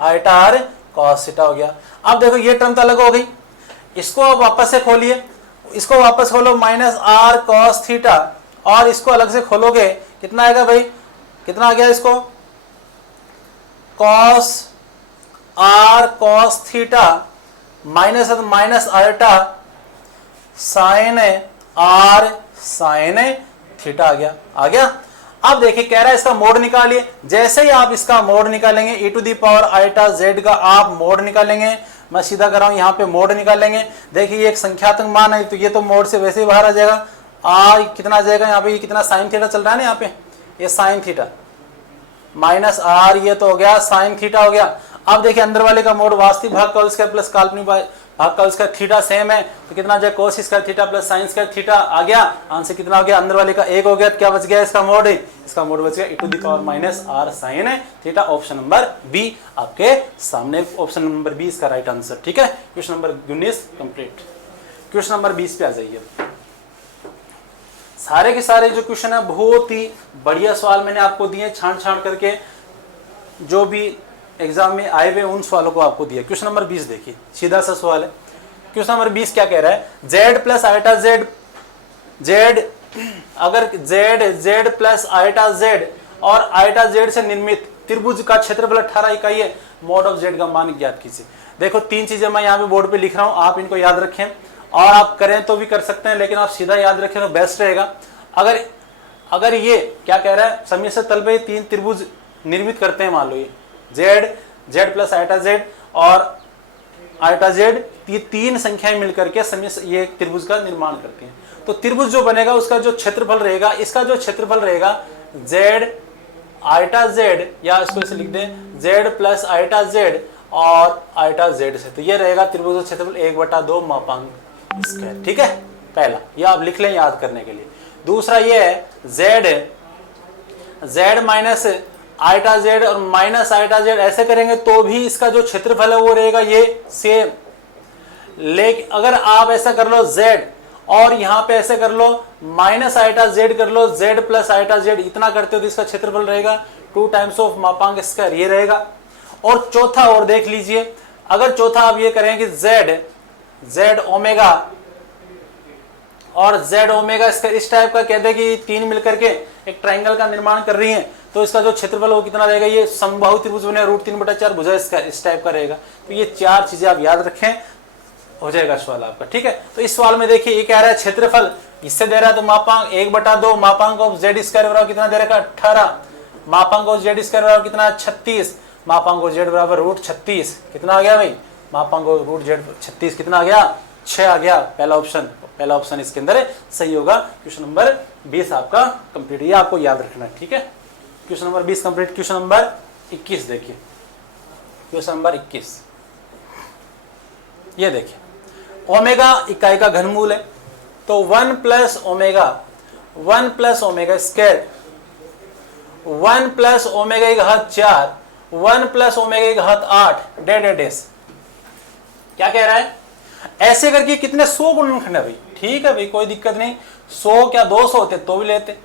आयटा r cos थीटा हो गया। अब देखो ये टर्म तो अलग हो गई, इसको अब वापस से खोलिए, इसको वापस खोलो, माइनस r cos थीटा, और इसको अलग से खोलोगे कितना आएगा भाई, कितना आ गया, इसको cos r cos theta minus minus iota sine r sine theta आ गया। अब देखिए कह रहा है इसका मोड निकालिए। जैसे ही आप इसका मोड निकालेंगे, e to the power iota z का आप मोड निकालेंगे, मैं सीधा कर रहा हूं, यहाँ पे मोड निकालेंगे। देखिए ये एक संख्यात्मक मान है, तो ये तो मोड से वैसे ही बाहर आ जाएगा। r कितना आ जाएगा, यहाँ पे ये कितना साइन थीटा चल रहा है ना, यहाँ पे ये साइन थीटा माइनस r, ये तो हो गया साइन थीटा हो गया। अब देखिए अंदर वाले का मोड वास्तविक भाग का होल स्क्वायर प्लस काल्पनिक भाग का उसका थीटा सेम है तो कितना आ जाए cos square theta plus sine square theta आ गया। आंसर कितना हो गया, अंदर वाले का 1 हो गया, क्या बच गया इसका मोड, इसका मोड बच गया e to the power minus r sine theta. Option number B आपके सामने, ऑप्शन नंबर बी इसका राइट आंसर। ठीक है, question number 19 complete. Question number 20 पे आ जाइए। सारे के सारे जो क्वेश्चन है बहुत ही बढ़िया सवाल मैंने आपको दिए, छांट छांट करके जो भी एग्जाम में आए हुए उन सवालों को आपको दिया। क्वेश्चन नंबर 20 देखिए, सीधा सा सवाल है। क्वेश्चन नंबर 20 क्या कह रहा है, z plus iota Z, Z अगर z प्लस आइटा जेड और आइटा जेड से निर्मित त्रिभुज का क्षेत्रफल 18 इकाई है, मॉड ऑफ z का मान ज्ञात कीजिए। देखो 3 चीजें मैं यहाँ पे बोर्ड पे लिख रहा हूँ, आप इनको याद रखें और आप करें तो भी कर सकते हैं, लेकिन आप सीधा याद रखें तो बेस्ट रहेगा। अगर ये क्या कह रहा है, समीप से तल पे 3 त्रिभुज निर्मित करते हैं, मान लो ये z प्लस आइटा जेड और आइटा जेड, ये 3 संख्याएं मिलकर के समीप ये त्रिभुज का निर्माण करती हैं। तो त्रिभुज जो बनेगा उसका जो क्षेत्रफल रहेगा, इसका जो क्षेत्रफल रहेगा z आइटा जेड, या इसको ऐसे लिख दें z प्लस आइटा जेड और आइटा जेड से, तो ये रहेगा त्रिभुज का क्षेत्रफल 1/2 मापांक स्क्वायर। ठीक है, पहला ये आप लिख लें याद करने के लिए। दूसरा ये है z माइनस आइटा जेड और माइनस आइटा जेड, ऐसे करेंगे तो भी इसका जो क्षेत्रफल है वो रहेगा ये सेम। लेकिन अगर आप ऐसा कर लो z और यहाँ पे ऐसे कर लो माइनस आइटा जेड कर लो, z प्लस आइटा जेड इतना करते हो तो इसका क्षेत्रफल रहेगा 2 टाइम्स ऑफ मापांक स्क्वायर, ये रहेगा। और चौथा और देख लीजिए, अगर चौथा आप ये करें कि z ओमेगा और z ओमेगा स्क्वायर इस टाइप का कहते हैं कि 3 मिलकर के एक ट्राइंगल का निर्माण कर रही हैं, तो इसका जो क्षेत्रफल वो कितना रहेगा, ये समबाहु त्रिभुज बने √3/4 भुजा स्क्वायर इस टाइप का रहेगा। तो ये 4 चीजें आप याद रखें, हो जाएगा सवाल आपका। ठीक है, तो इस सवाल में देखिए ये कह रहा है क्षेत्रफल इससे दे रहा है तो मापांक 1/2 मापांक ऑफ z स्क्वायर बराबर कितना दे रखा 18, मापांक ऑफ z स्क्वायर बराबर कितना 36, मापांक ऑफ z बराबर √36 कितना आ गया भाई, मापांक ऑफ √z36 कितना आ गया 6 आ गया। पहला ऑप्शन इसके अंदर सही होगा। क्वेश्चन नंबर 20 आपका कंप्लीट, ये आपको याद रखना है। ठीक है, question number 20 complete. Question number 21 देखिए, क्वेश्चन नंबर 21 ये देखिए, ओमेगा इकाई का घनमूल है, तो 1 plus omega square 1 plus omega की घात 4 1 प्लस ओमेगा की घात 8 डेस। क्या कह रहा है, ऐसे करके कितने 100 गुणनखंड है भाई। ठीक है भाई, कोई दिक्कत नहीं, 100 क्या 200 होते तो भी लेते,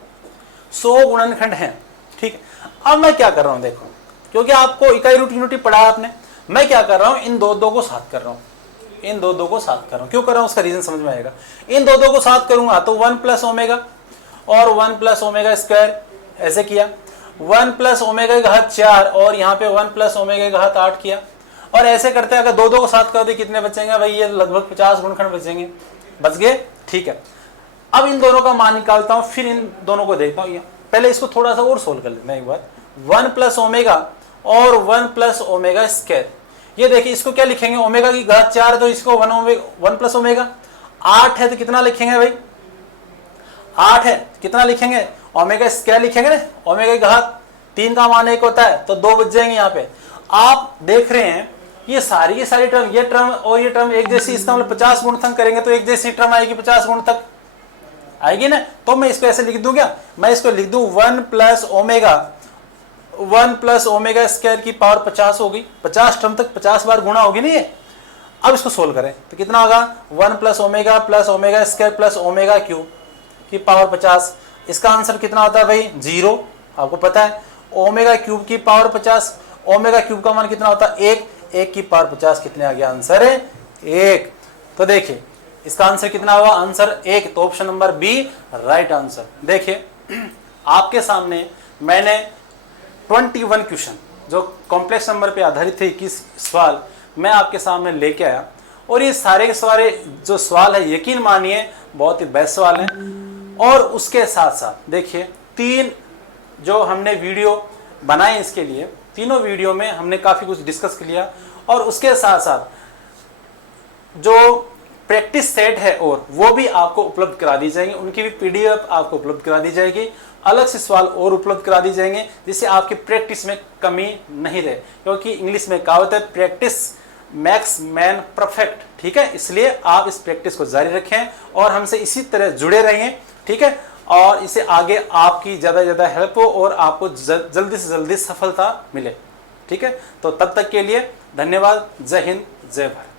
100 गुणनखंड हैं। ठीक है, अब मैं क्या कर रहा हूं देखो, क्योंकि आपको इकाई रूट यूनिटी पढ़ा आपने, मैं क्या कर रहा हूं, इन दो को साथ कर रहा हूं, इन दो को साथ कर रहा हूं। क्यों कर रहा हूं उसका रीजन समझ में आएगा। इन दो को साथ करूंगा तो 1 प्लस ओमेगा और 1 प्लस ओमेगा स्क्वायर, ऐसे किया 1 प्लस ओमेगा की घात 4 और यहाँ पे 1 प्लस ओमेगा की घात 8 किया, और ऐसे करते हैं अगर दो को साथ कर दे कितने बचेंगे भाई, ये लगभग 50 गुणनखंड बचेंगे, बच गए। ठीक है, अब इन दोनों का मान निकालता हूं, फिर इन दोनों को देखता हूं। पहले इसको थोड़ा सा और सोल्व कर लेते हैं एक बार। 1 प्लस ओमेगा और 1 प्लस ओमेगा स्क्वायर, ये देखिए इसको क्या लिखेंगे, ओमेगा की घात 4 तो इसको 1 प्लस ओमेगा, 8 है तो कितना लिखेंगे भाई 8 है, कितना लिखेंगे ओमेगा स्क्वायर लिखेंगे ना, ओमेगा की घात 3 का मान 1 होता है तो 2 बच जाएंगे। यहाँ पे आप देख रहे हैं ये सारी टर्म, ये टर्म और ये टर्म एक जैसी, इसका मतलब 50 गुणनखंड करेंगे तो एक जैसी टर्म आएगी, 50 गुण तक आएगी ना। तो मैं इसको ऐसे लिख दूं क्या, मैं इसको लिख दूं 1 प्लस ओमेगा स्क्वायर की पावर 50 होगी, 50 टर्म तक 50 बार गुणा होगी ना ये। अब इसको सोल्व करें तो कितना होगा 1 plus omega square plus omega cube की पावर 50, इसका आंसर कितना होता है भाई 0, आपको पता है। ओमेगा क्यूब की पावर 50, ओमेगा क्यूब का मान कितना होता है 1 की पावर 50 कितने आ गया, आंसर है 1। तो देखिए इसका आंसर कितना होगा, आंसर 1, तो option number B right answer. देखिए आपके सामने मैंने 21 क्वेश्चन जो कॉम्प्लेक्स नंबर पे आधारित थे 21 सवाल मैं आपके सामने लेके आया, और ये सारे के सारे जो सवाल है यकीन मानिए बहुत ही बेस्ट सवाल हैं। और उसके साथ साथ देखिए 3 जो हमने वीडियो बनाए इसके लिए, तीनों वीडियो में हमने काफ़ी कुछ डिस्कस कर लिया, और उसके साथ साथ जो प्रैक्टिस सेट है और वो भी आपको उपलब्ध करा दी जाएंगे, उनकी भी पीडीएफ आपको उपलब्ध करा दी जाएगी, अलग से सवाल और उपलब्ध करा दी जाएंगे जिससे आपकी प्रैक्टिस में कमी नहीं रहे। क्योंकि इंग्लिश में कहावत है प्रैक्टिस मैक्स मैन परफेक्ट। ठीक है, इसलिए आप इस प्रैक्टिस को जारी रखें और हमसे इसी तरह जुड़े रहें। ठीक है, और इसे आगे आपकी ज़्यादा से ज़्यादा हेल्प हो और आपको जल्दी से जल्दी सफलता मिले। ठीक है, तो तब तक के लिए धन्यवाद। जय हिंद, जय भारत।